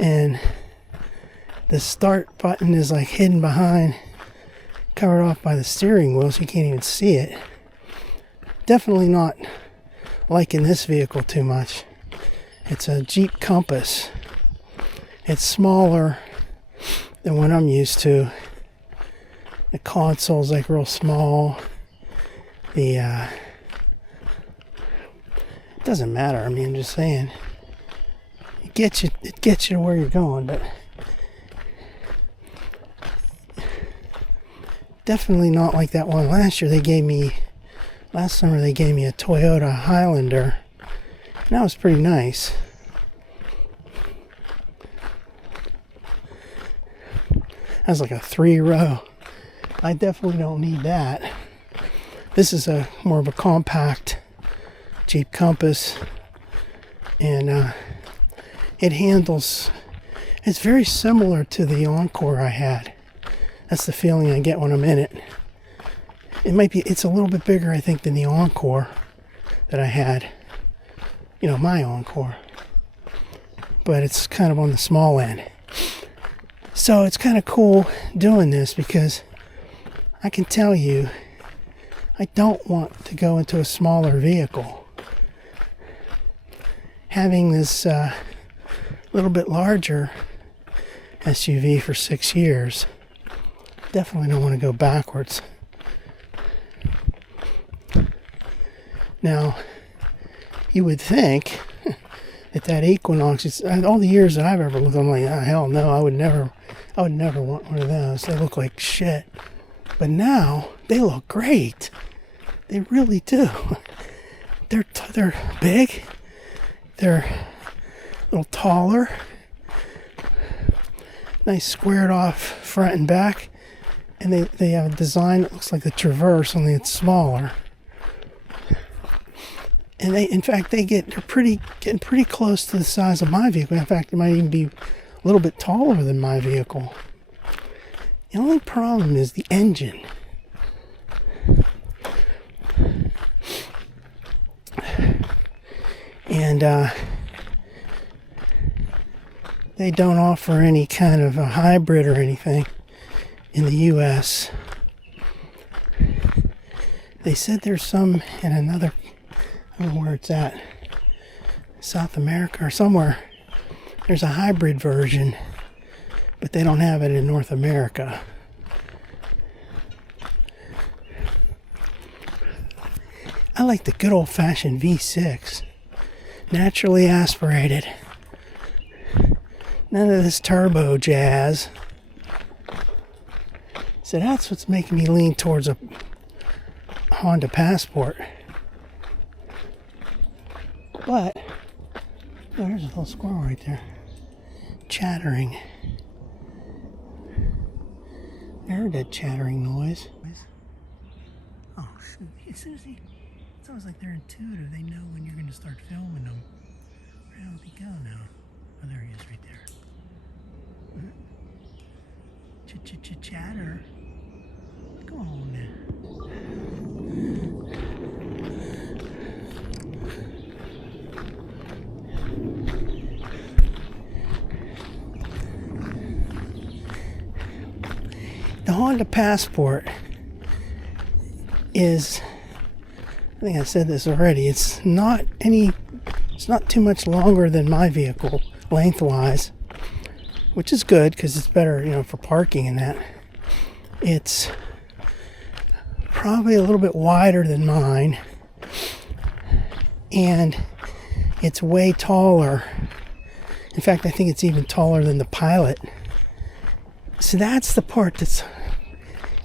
And the start button is like hidden behind, covered off by the steering wheel, so you can't even see it. Definitely not liking this vehicle too much. It's a Jeep Compass. It's smaller than what I'm used to. The console's like real small. It doesn't matter. I mean, I'm just saying. It gets you to where you're going, but definitely not like that one last year. Last summer they gave me a Toyota Highlander. And that was pretty nice. That was like a 3-row. I definitely don't need that. This is more of a compact Jeep Compass. And it handles, it's very similar to the Encore I had. That's the feeling I get when I'm in it. It's a little bit bigger, I think, than the Encore that I had. You know, my Encore. But it's kind of on the small end. So it's kind of cool doing this because I can tell you, I don't want to go into a smaller vehicle. Having this little bit larger SUV for 6 years, definitely don't want to go backwards. Now, you would think that Equinox, all the years that I've ever lived, I'm like, oh, hell no, I would never want one of those. They look like shit. But now, they look great. They really do. They're big. They're a little taller. Nice squared off front and back. And they have a design that looks like the Traverse, only it's smaller. And they're getting pretty close to the size of my vehicle. In fact, it might even be a little bit taller than my vehicle. The only problem is the engine. And they don't offer any kind of a hybrid or anything in the US. They said there's some in another, I don't know where it's at, South America or somewhere. There's a hybrid version, but they don't have it in North America. I like the good old-fashioned V6. Naturally aspirated. None of this turbo jazz. So that's what's making me lean towards a Honda Passport. But, oh, there's a little squirrel right there. Chattering. I heard that chattering noise. Oh, shoot. As soon as it's almost like they're intuitive. They know when you're going to start filming them. Where did he go now? Oh, there he is right there. Chatter. Come on now. The Honda Passport is, I think I said this already, it's not too much longer than my vehicle lengthwise, which is good because it's better, for parking and that. It's probably a little bit wider than mine, and it's way taller. In fact, I think it's even taller than the Pilot. So that's the part that's,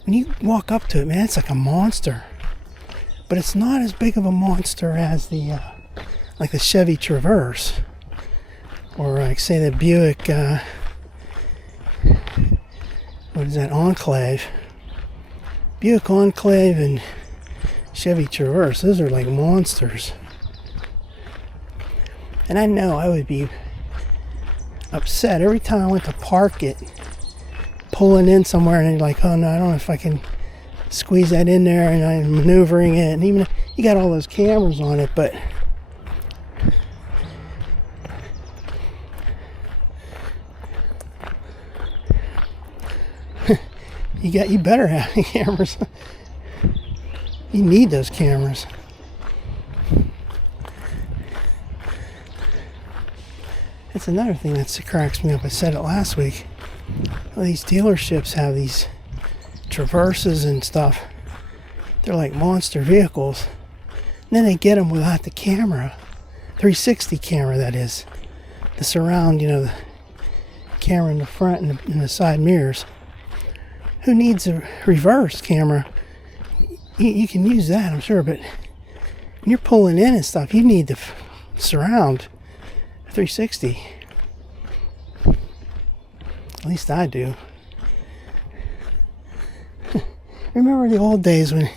when you walk up to it, man, it's like a monster. But it's not as big of a monster as the, like the Chevy Traverse. Or like say the Buick, what is that, Enclave. Buick Enclave and Chevy Traverse, those are like monsters. And I know I would be upset every time I went to park it, pulling in somewhere, and you're like, oh no, I don't know if I can squeeze that in there, and I'm maneuvering it, and even you got all those cameras on it, but you better have the cameras. You need those cameras. That's another thing that cracks me up. I said it last week. Well, these dealerships have these Traverses and stuff. They're like monster vehicles. And then they get them without the camera. 360 camera, that is. The surround, the camera in the front and the side mirrors. Who needs a reverse camera? You can use that, I'm sure, but when you're pulling in and stuff, you need the surround 360. At least I do. Remember the old days when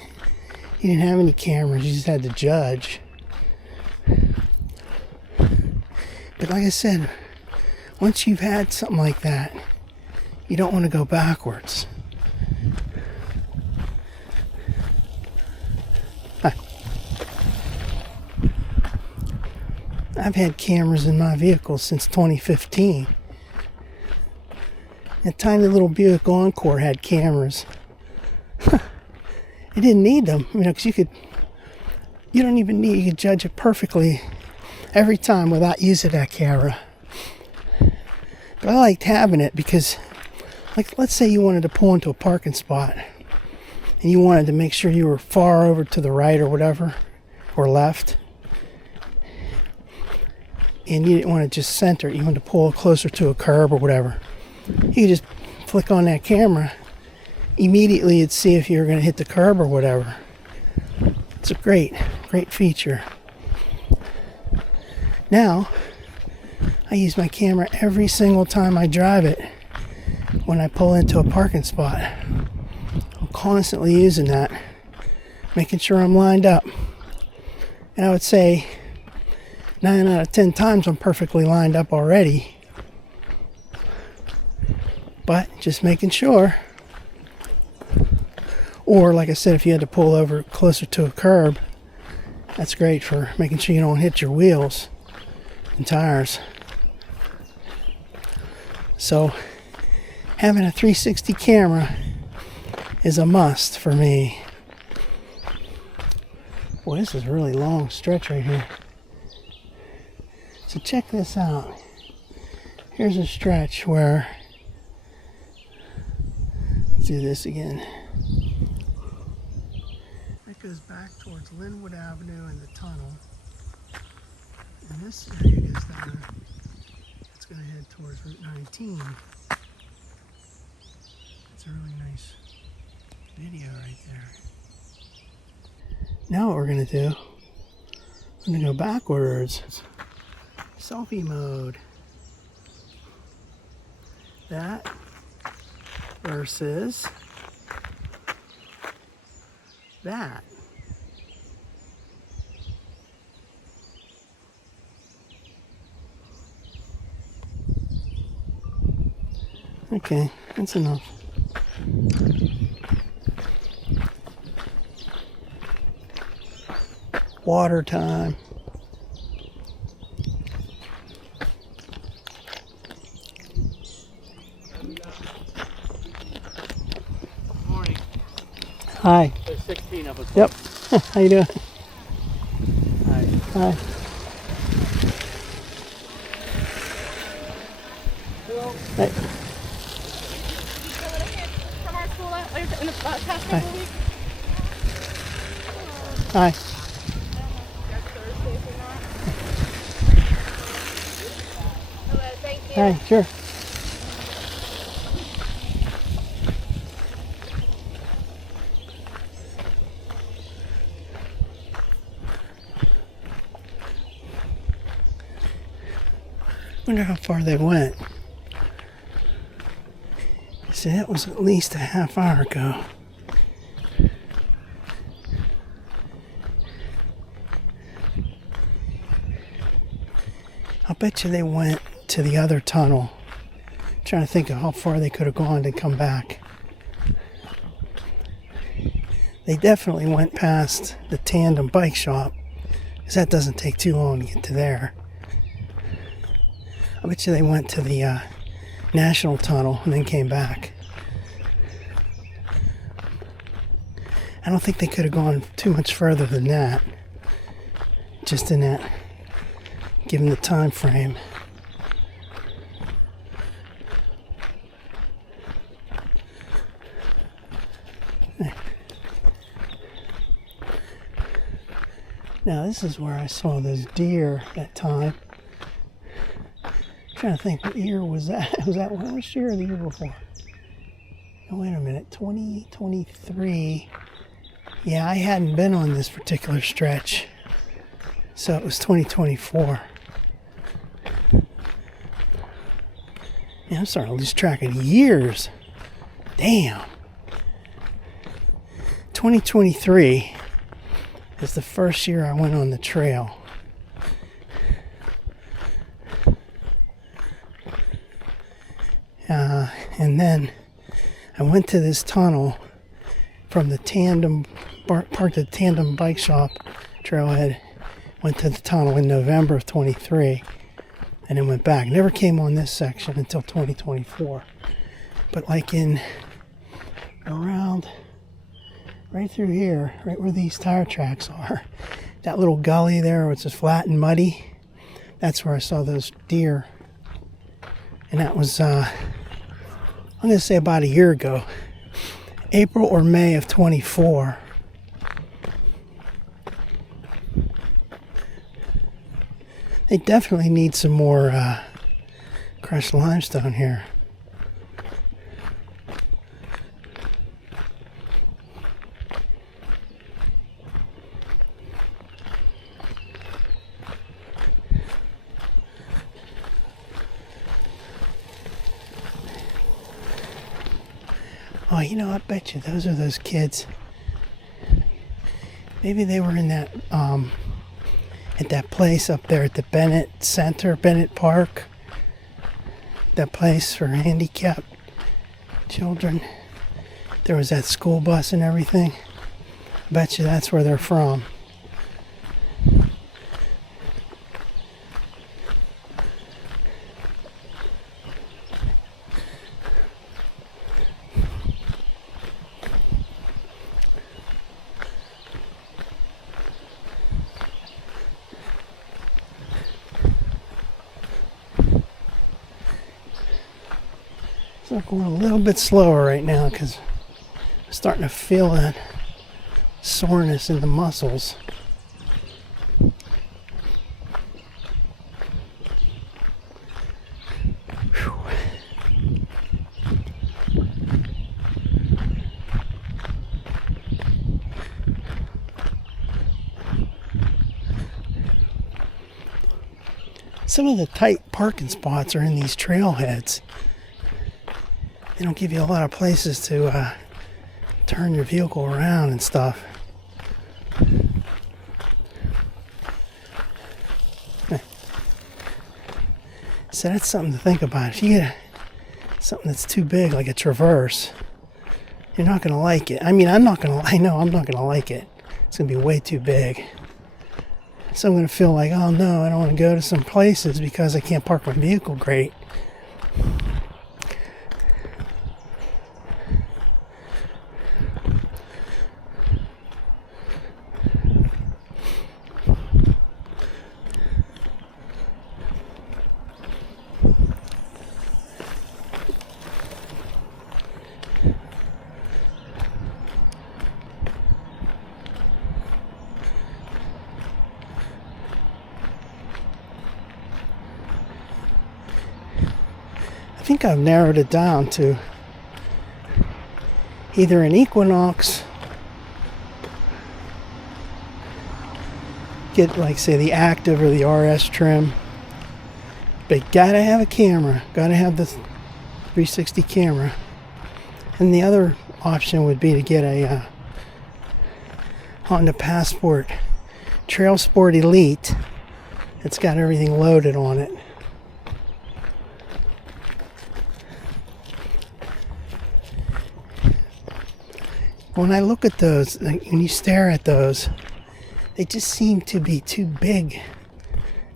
you didn't have any cameras, you just had to judge. But like I said, once you've had something like that, you don't want to go backwards. I've had cameras in my vehicle since 2015. A tiny little Buick Encore had cameras. It didn't need them, because you don't even need, you could judge it perfectly every time without using that camera. But I liked having it because, like, let's say you wanted to pull into a parking spot and you wanted to make sure you were far over to the right or whatever, or left, and you didn't want to just center it, you wanted to pull closer to a curb or whatever. You could just flick on that camera. Immediately it'd see if you're going to hit the curb or whatever. It's a great feature. Now, I use my camera every single time I drive it when I pull into a parking spot. I'm constantly using that, making sure I'm lined up. And I would say 9 out of 10 times I'm perfectly lined up already. But just making sure. Or like I said, if you had to pull over closer to a curb, that's great for making sure you don't hit your wheels and tires. So having a 360 camera is a must for me. Boy, this is a really long stretch right here. So check this out. Here's a stretch where, let's do this again. That goes back towards Linwood Avenue and the tunnel. And this area goes down. It's going to head towards Route 19. It's a really nice video right there. Now what we're going to do, I'm going to go backwards. Selfie mode. That versus that. Okay, that's enough. Water time. Morning. Hi. There's 16 of us. Yep. How you doing? Hi. Hi. Hey. From our school in the past Hi. couple weeks. Hi. Next Thursday, if you're not. Hello, thank you. Hi. Sure. Wonder how far they went. See, that was at least a half hour ago. I'll bet you they went to the other tunnel. I'm trying to think of how far they could have gone to come back. They definitely went past the tandem bike shop, because that doesn't take too long to get to there. I bet you they went to the National Tunnel and then came back. I don't think they could have gone too much further than that. Just in that, given the time frame. Now this is where I saw those deer that time. Trying to think, what year was that? Was that last year or the year before? Oh, wait a minute, 2023. Yeah, I hadn't been on this particular stretch, so it was 2024. Yeah, I'm starting to lose track of years. Damn. 2023 is the first year I went on the trail. And then I went to this tunnel from the tandem, parked at the tandem bike shop trailhead, went to the tunnel in November of 23, and then went back. Never came on this section until 2024. But like in around right through here, right where these tire tracks are, that little gully there where it's just flat and muddy, that's where I saw those deer. And that was I'm going to say about a year ago, April or May of 24. They definitely need some more crushed limestone here. Oh, you know, I bet you those are those kids. Maybe they were in that, at that place up there at the Bennett Center, Bennett Park. That place for handicapped children. There was that school bus and everything. I bet you that's where they're from. So I'm going a little bit slower right now because I'm starting to feel that soreness in the muscles. Whew. Some of the tight parking spots are in these trailheads. They don't give you a lot of places to turn your vehicle around and stuff. So that's something to think about. If you get something that's too big, like a Traverse, you're not going to like it. I mean, I know I'm not going to like it. It's going to be way too big. So I'm going to feel like, oh no, I don't want to go to some places because I can't park my vehicle great. I think I've narrowed it down to either an Equinox, get like say the Active or the RS trim, but gotta have a camera, gotta have the 360 camera. And the other option would be to get a Honda Passport Trail Sport Elite. It's got everything loaded on it. When I look at those, like, when you stare at those, they just seem to be too big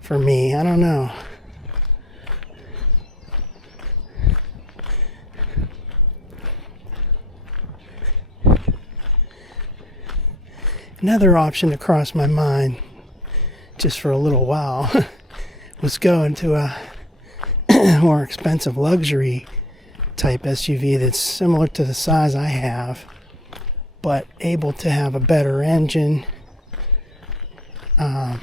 for me. I don't know. Another option that crossed my mind, just for a little while, was going to a more expensive luxury type SUV that's similar to the size I have, but able to have a better engine, and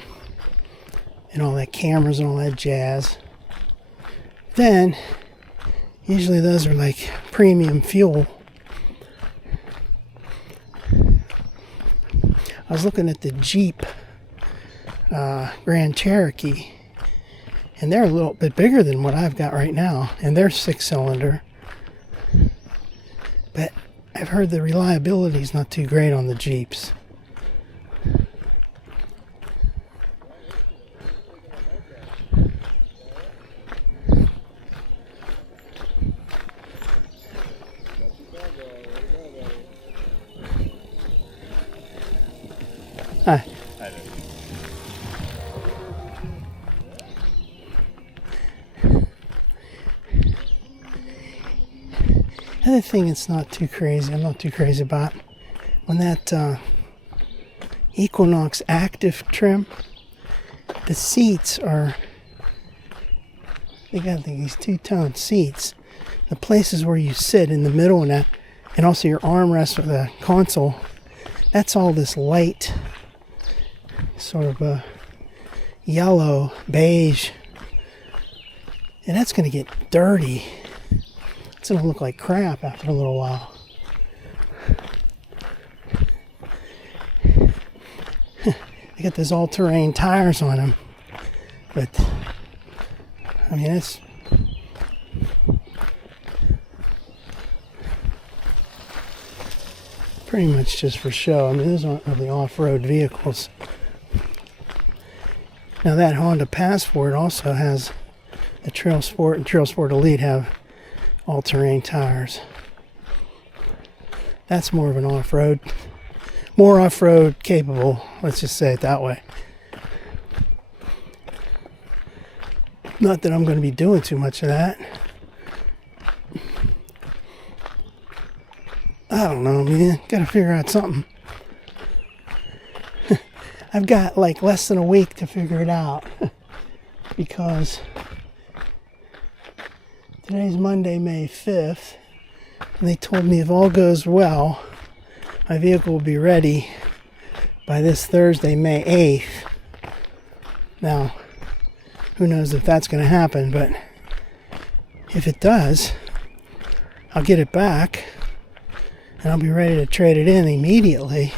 all that cameras and all that jazz. Then, usually those are like premium fuel. I was looking at the Jeep Grand Cherokee, and they're a little bit bigger than what I've got right now, and they're 6-cylinder. But I've heard the reliability is not too great on the Jeeps. Hi. Another thing it's not too crazy, I'm not too crazy about, when that Equinox Active trim, the seats are, they got these two-tone seats. The places where you sit in the middle and that, and also your armrest or the console, that's all this light, sort of a yellow, beige, and that's going to get dirty. It's going to look like crap after a little while. They got those all-terrain tires on them, but I mean, it's pretty much just for show. I mean, those aren't really off-road vehicles. Now that Honda Passport also has the Trail Sport and Trail Sport Elite have all-terrain tires. That's more of an off-road, more off-road capable, let's just say it that way. Not that I'm going to be doing too much of that. I don't know, man. Gotta figure out something. I've got like less than a week to figure it out because Today's Monday, May 5th, and they told me if all goes well, my vehicle will be ready by this Thursday, May 8th. Now, who knows if that's going to happen, but if it does, I'll get it back, and I'll be ready to trade it in immediately.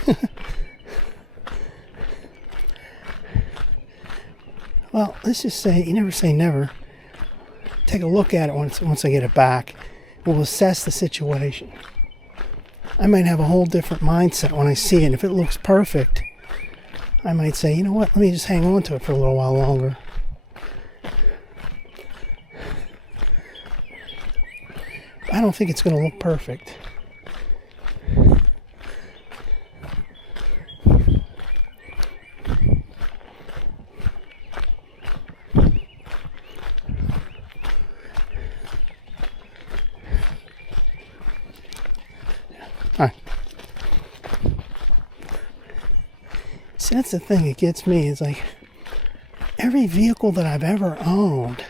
Well, let's just say, you never say never. Take a look at it once I get it back. We'll assess the situation. I might have a whole different mindset when I see it. If it looks perfect, I might say, you know what, let me just hang on to it for a little while longer. I don't think it's going to look perfect. All right. See, that's the thing that gets me. It's like every vehicle that I've ever owned,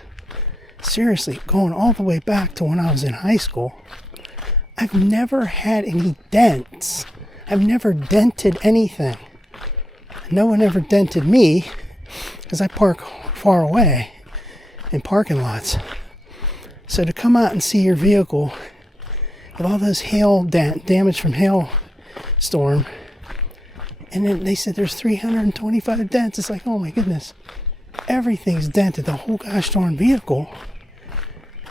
seriously, going all the way back to when I was in high school, I've never had any dents. I've never dented anything. No one ever dented me because I park far away in parking lots. So to come out and see your vehicle with all those hail damage from hailstorm, and then they said there's 325 dents. It's like, oh my goodness, everything's dented, the whole gosh darn vehicle.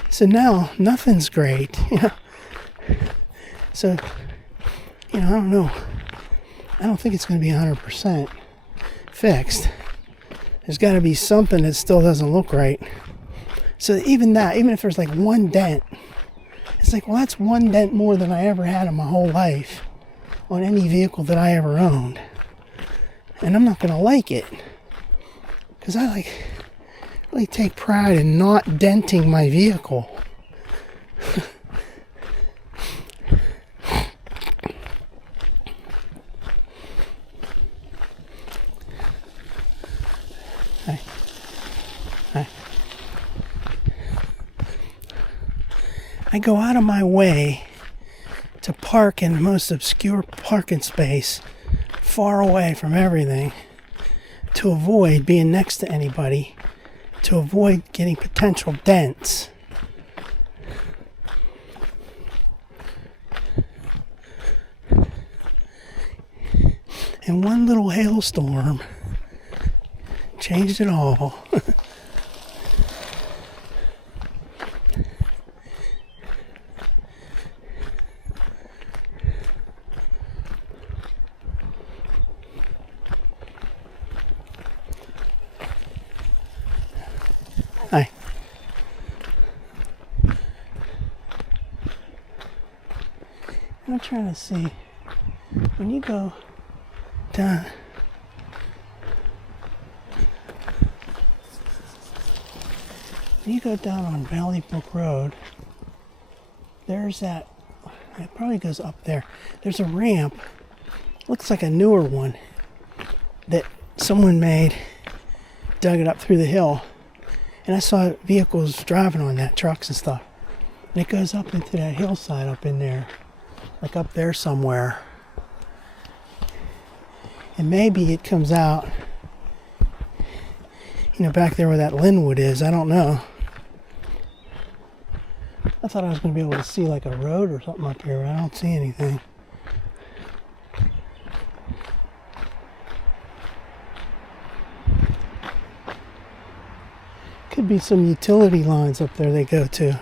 So now nothing's great, you know. So, you know, I don't know. I don't think it's going to be 100% fixed. There's got to be something that still doesn't look right. So even if there's like one dent, it's like, well, that's one dent more than I ever had in my whole life on any vehicle that I ever owned. And I'm not going to like it. Because I really take pride in not denting my vehicle. I go out of my way to park in the most obscure parking space far away from everything to avoid being next to anybody, to avoid getting potential dents. And one little hailstorm changed it all. Hi. I'm trying to see, when you go down, on Valley Brook Road, there's that, it probably goes up there. There's a ramp, looks like a newer one that someone made, dug it up through the hill. And I saw vehicles driving on that, trucks and stuff. And it goes up into that hillside up in there. Like up there somewhere. And maybe it comes out, you know, back there where that Linwood is. I don't know. I thought I was going to be able to see like a road or something up here, but I don't see anything. Could be some utility lines up there they go to.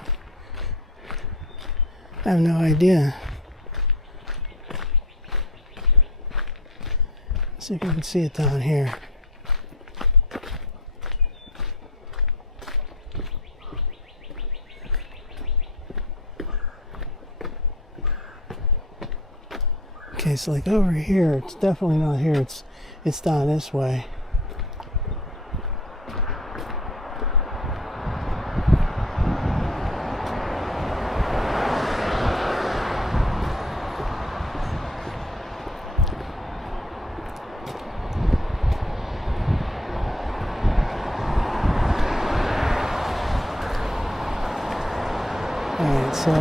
I have no idea. Let's see if you can see it down here. Okay, so like over here, it's definitely not here. It's down this way. Alright, so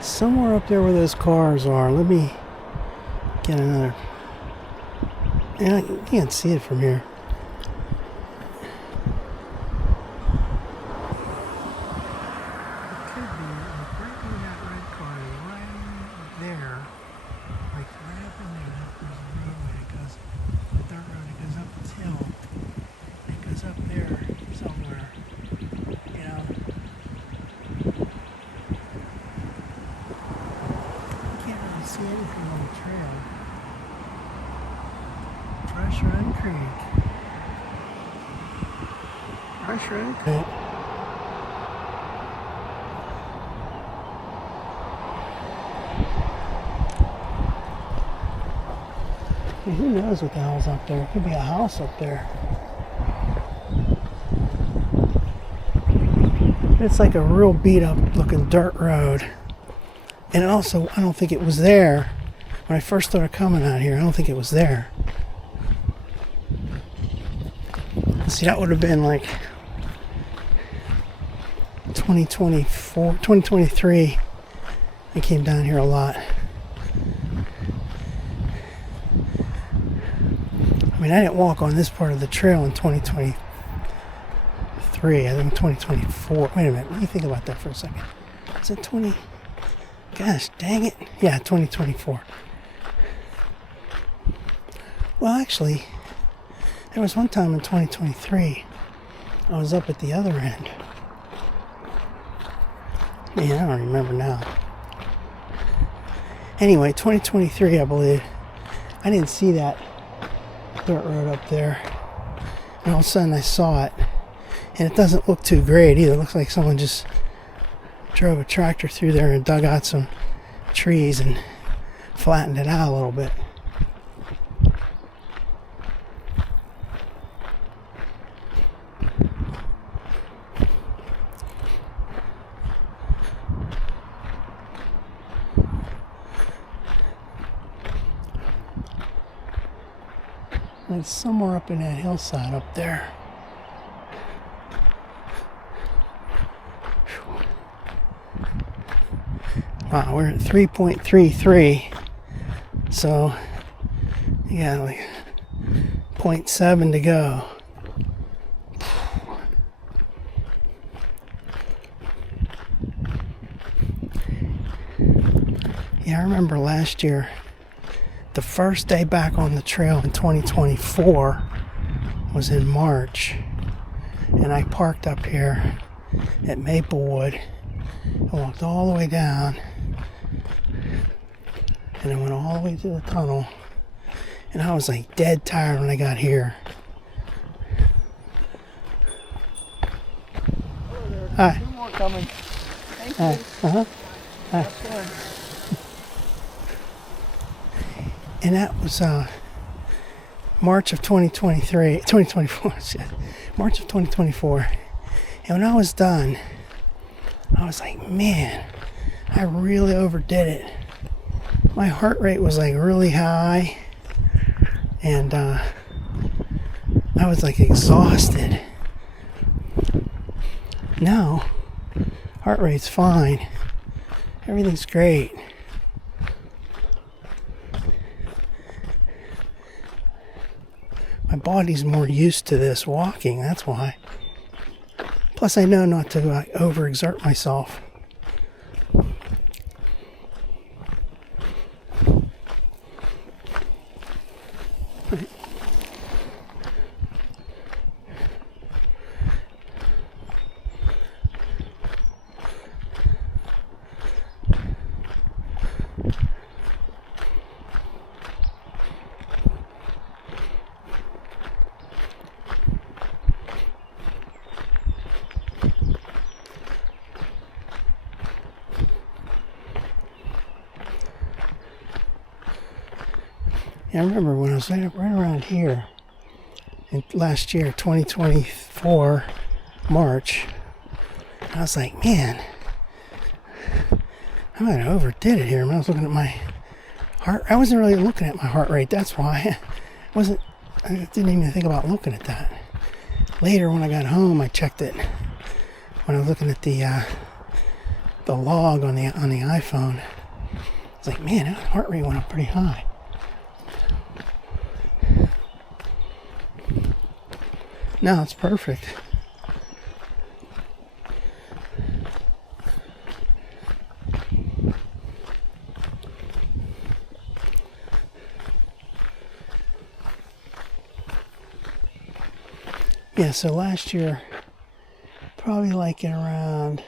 somewhere up there where those cars are, let me get another. Yeah, you can't see it from here. It could be right near that red car, right there, like right up in there. There's a roadway that goes, a dirt road that goes up this hill. It goes up there somewhere, you know. Can't really see anything on the trail. Fresh Run Creek. Fresh Run Creek. Hey, who knows what the hell's up there? It could be a house up there. It's like a real beat up looking dirt road. And also, I don't think it was there when I first started coming out here. I don't think it was there. See, that would have been like 2024, 2023. I came down here a lot. I mean, I didn't walk on this part of the trail in 2023. I think 2024. Wait a minute. Let me think about that for a second. Is it 20? Gosh, dang it. Yeah, 2024. Well, actually, there was one time in 2023 I was up at the other end. Man, I don't remember now. Anyway, 2023, I believe. I didn't see that dirt road up there. And all of a sudden I saw it. And it doesn't look too great either. It looks like someone just drove a tractor through there and dug out some trees and flattened it out a little bit. It's somewhere up in that hillside up there. Wow, we're at 3.33. So, you got like 0.7 to go. Yeah, I remember last year, the first day back on the trail in 2024 was in March, and I parked up here at Maplewood. I walked all the way down, and I went all the way to the tunnel, and I was like dead tired when I got here. Hi. Two more coming. Thank you. Hi. Uh-huh. Hi. Have fun. And that was March of 2024, shit. March of 2024. And when I was done, I was like, man, I really overdid it. My heart rate was like really high, and I was like exhausted. Now, heart rate's fine. Everything's great. My body's more used to this walking, that's why. Plus I know not to overexert myself. I remember when I was right around here in last year, 2024, March, I was like, man, I might have overdid it here. I was looking at my heart. I wasn't really looking at my heart rate. That's why I didn't even think about looking at that. Later when I got home, I checked it. when I was looking at the log on the iPhone. It's like, man, that heart rate went up pretty high. No, it's perfect. Yeah, so last year, probably like in around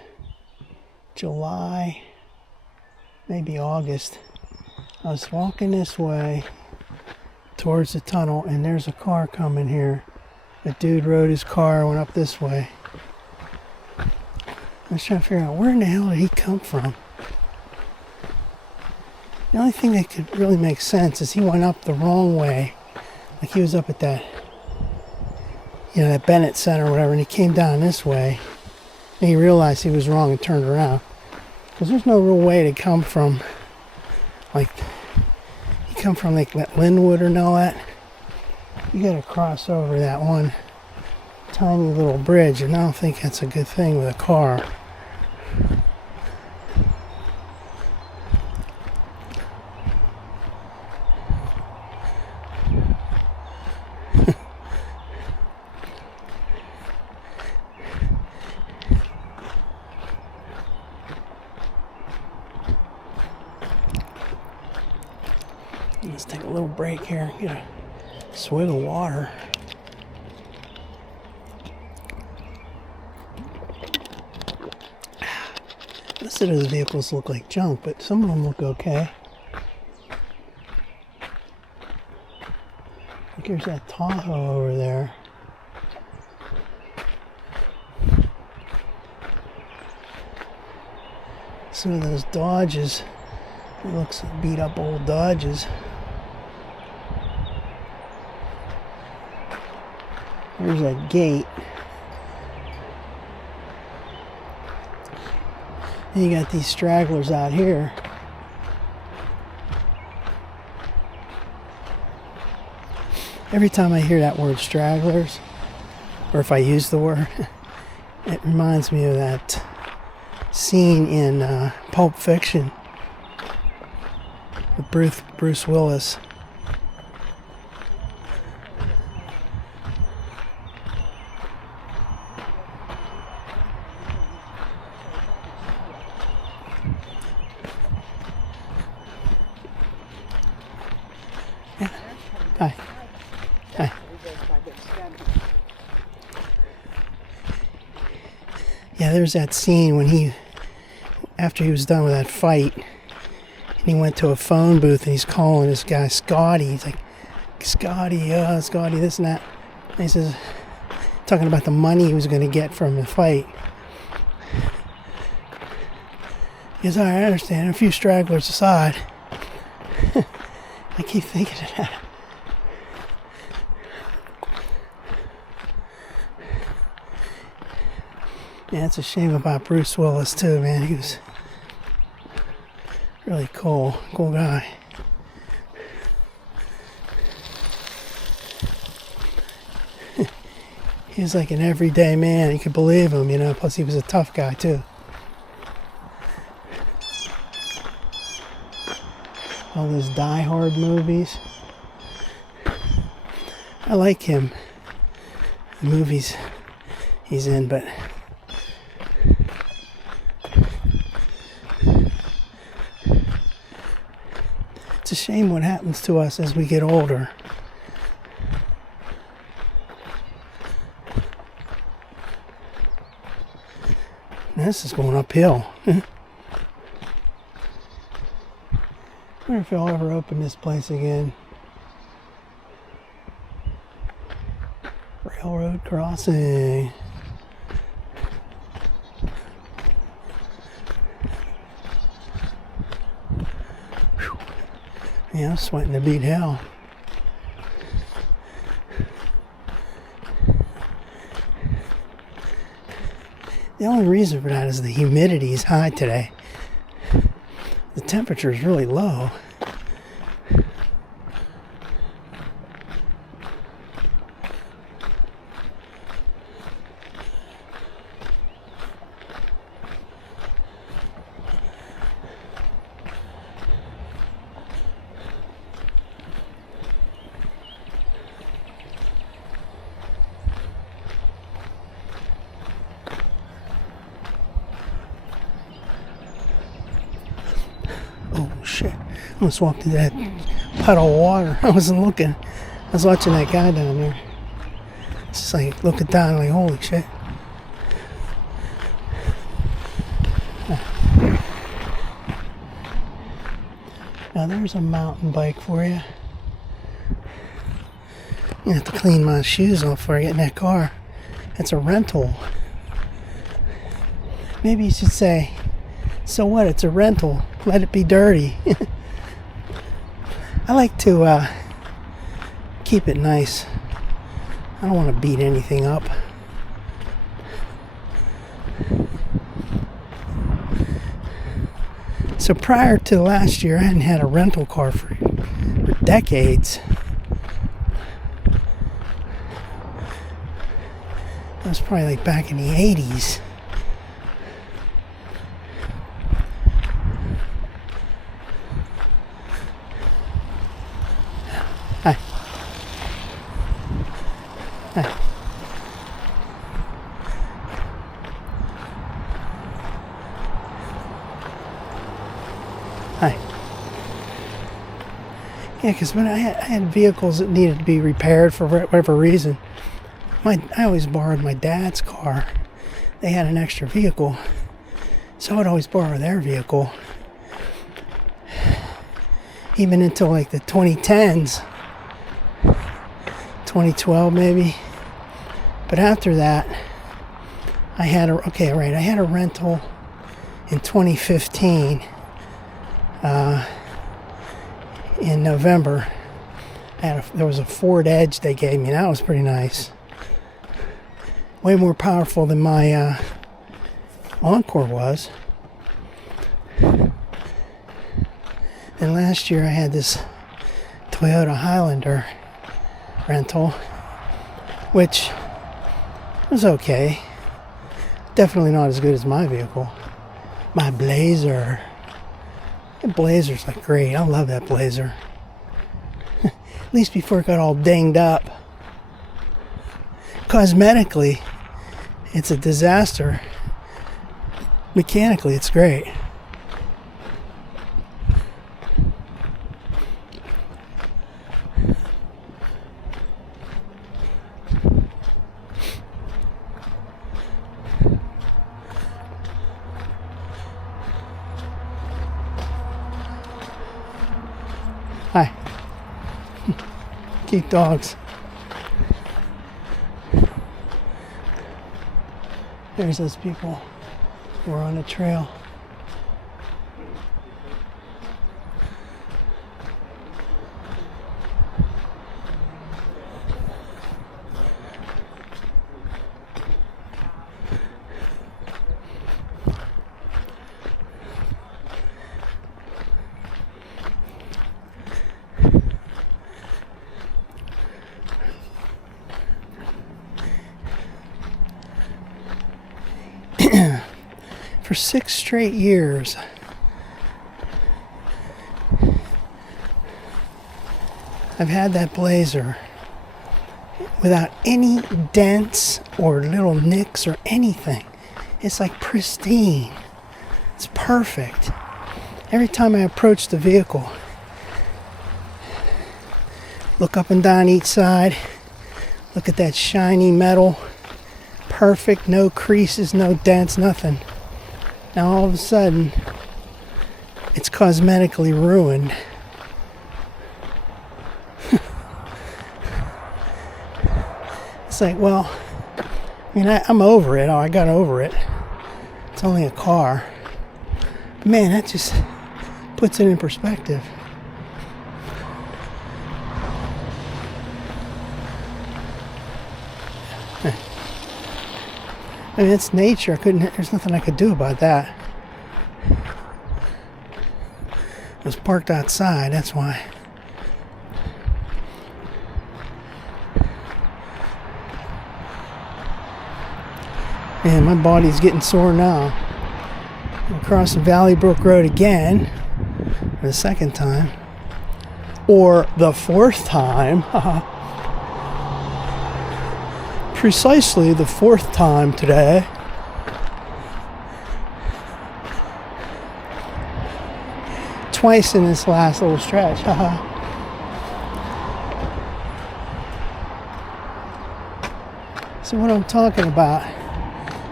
July, maybe August, I was walking this way towards the tunnel, and there's a car coming here. A dude rode his car, went up this way. I was trying to figure out, where in the hell did he come from? The only thing that could really make sense is he went up the wrong way. Like he was up at that, that Bennett Center or whatever, and he came down this way. And he realized he was wrong and turned around. Because there's no real way to come from, like that Linwood and all that. You gotta cross over that one tiny little bridge, and I don't think that's a good thing with a car. Let's take a little break here, get a swig of water. Most of those vehicles look like junk, but some of them look okay. Like there's that Tahoe over there. Some of those Dodges, it looks like beat up old Dodges. There's that gate. And you got these stragglers out here. Every time I hear that word stragglers, or if I use the word, it reminds me of that scene in Pulp Fiction with Bruce Willis. Hi. Hi. Yeah, there's that scene when after he was done with that fight, and he went to a phone booth and he's calling this guy Scotty. He's like, Scotty, Scotty, this and that. And he says, talking about the money he was going to get from the fight. He goes, all right, I understand. A few stragglers aside. I keep thinking of that. Yeah, it's a shame about Bruce Willis too, man. He was really cool guy. He was like an everyday man. You could believe him, plus he was a tough guy too. All those Die Hard movies. I like him. The movies he's in, but it's a shame what happens to us as we get older. This is going uphill. I wonder if I'll ever open this place again. Railroad crossing. Whew. Yeah, I'm sweating to beat hell. The only reason for that is the humidity is high today. The temperature is really low. Almost walked into that puddle of water. I wasn't looking. I was watching that guy down there. It's just like looking down, like holy shit. Now there's a mountain bike for you. I have to clean my shoes off before I get in that car. It's a rental. Maybe you should say, so what? It's a rental. Let it be dirty. I like to keep it nice. I don't want to beat anything up. So prior to last year, I hadn't had a rental car for decades. That was probably like back in the 80s. Hi. Hi. Hi. Yeah, because when I had vehicles that needed to be repaired for whatever reason, I always borrowed my dad's car. They had an extra vehicle, so I would always borrow their vehicle. Even until like the 2010s, 2012 maybe. But after that, I had a rental in 2015. In November, there was a Ford Edge they gave me. That was pretty nice. Way more powerful than my Encore was. And last year I had this Toyota Highlander rental, which was okay. Definitely not as good as my vehicle. My Blazer. That Blazer's like great. I love that Blazer. At least before it got all dinged up. Cosmetically, it's a disaster. Mechanically, it's great. Hi. Cute dogs. There's those people who are on the trail. For 6 straight years, I've had that Blazer without any dents or little nicks or anything. It's like pristine. It's perfect. Every time I approach the vehicle, look up and down each side, look at that shiny metal. Perfect, no creases, no dents, nothing. Now all of a sudden, it's cosmetically ruined. It's like, well, I mean, I'm over it. I got over it. It's only a car. But man, that just puts it in perspective. I mean, it's nature. There's nothing I could do about that. It was parked outside, that's why. Man, my body's getting sore now. I'm crossing Valley Brook Road again for the second time. Or the fourth time. Precisely the fourth time today. twice in this last little stretch. Haha. So what I'm talking about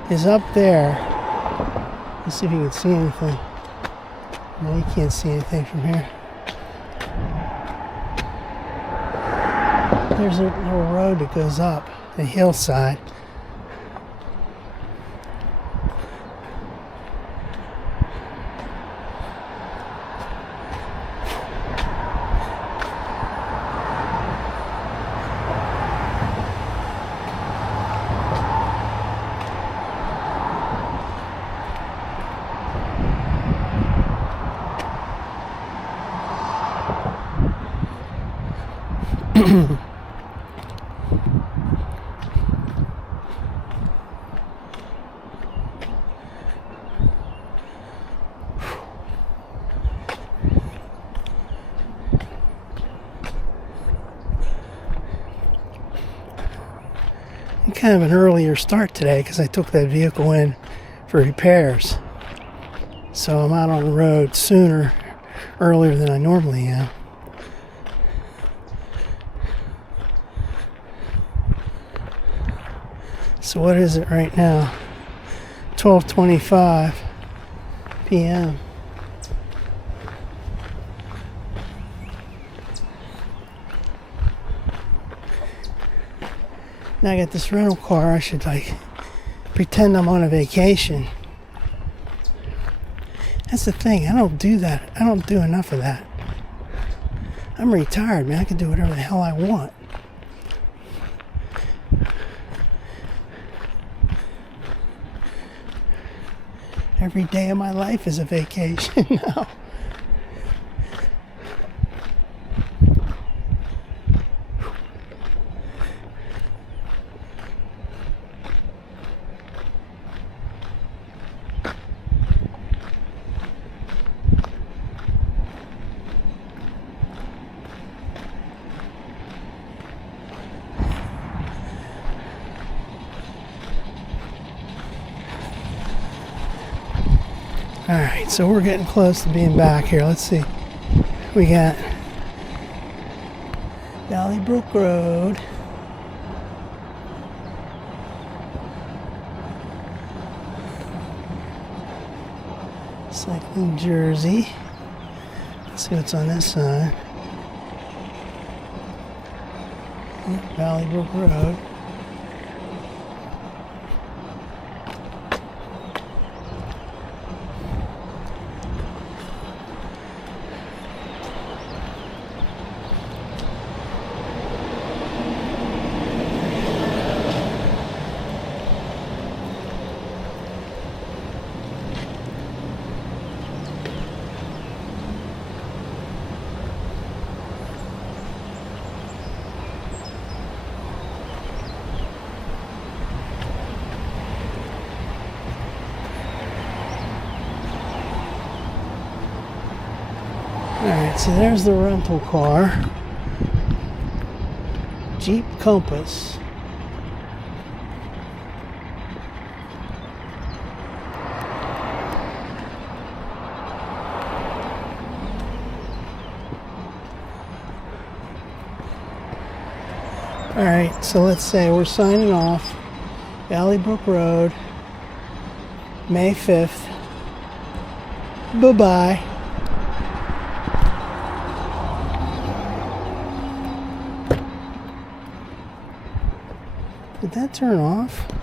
is up there. Let's see if you can see anything. No, you can't see anything from here. There's a little road that goes up the hillside. Kind of an earlier start today because I took that vehicle in for repairs. So I'm out on the road earlier than I normally am. So what is it right now? 12:25 p.m. Now I got this rental car. I should pretend I'm on a vacation. That's the thing. I don't do that. I don't do enough of that. I'm retired, man. I can do whatever the hell I want. Every day of my life is a vacation now. Alright, so we're getting close to being back here. Let's see. We got Valley Brook Road. It's like New Jersey. Let's see what's on this side. Valley Brook Road. Alright, so there's the rental car. Jeep Compass. Alright, so let's say we're signing off. Valley Brook Road, May 5th. Bye-bye. Did that turn off?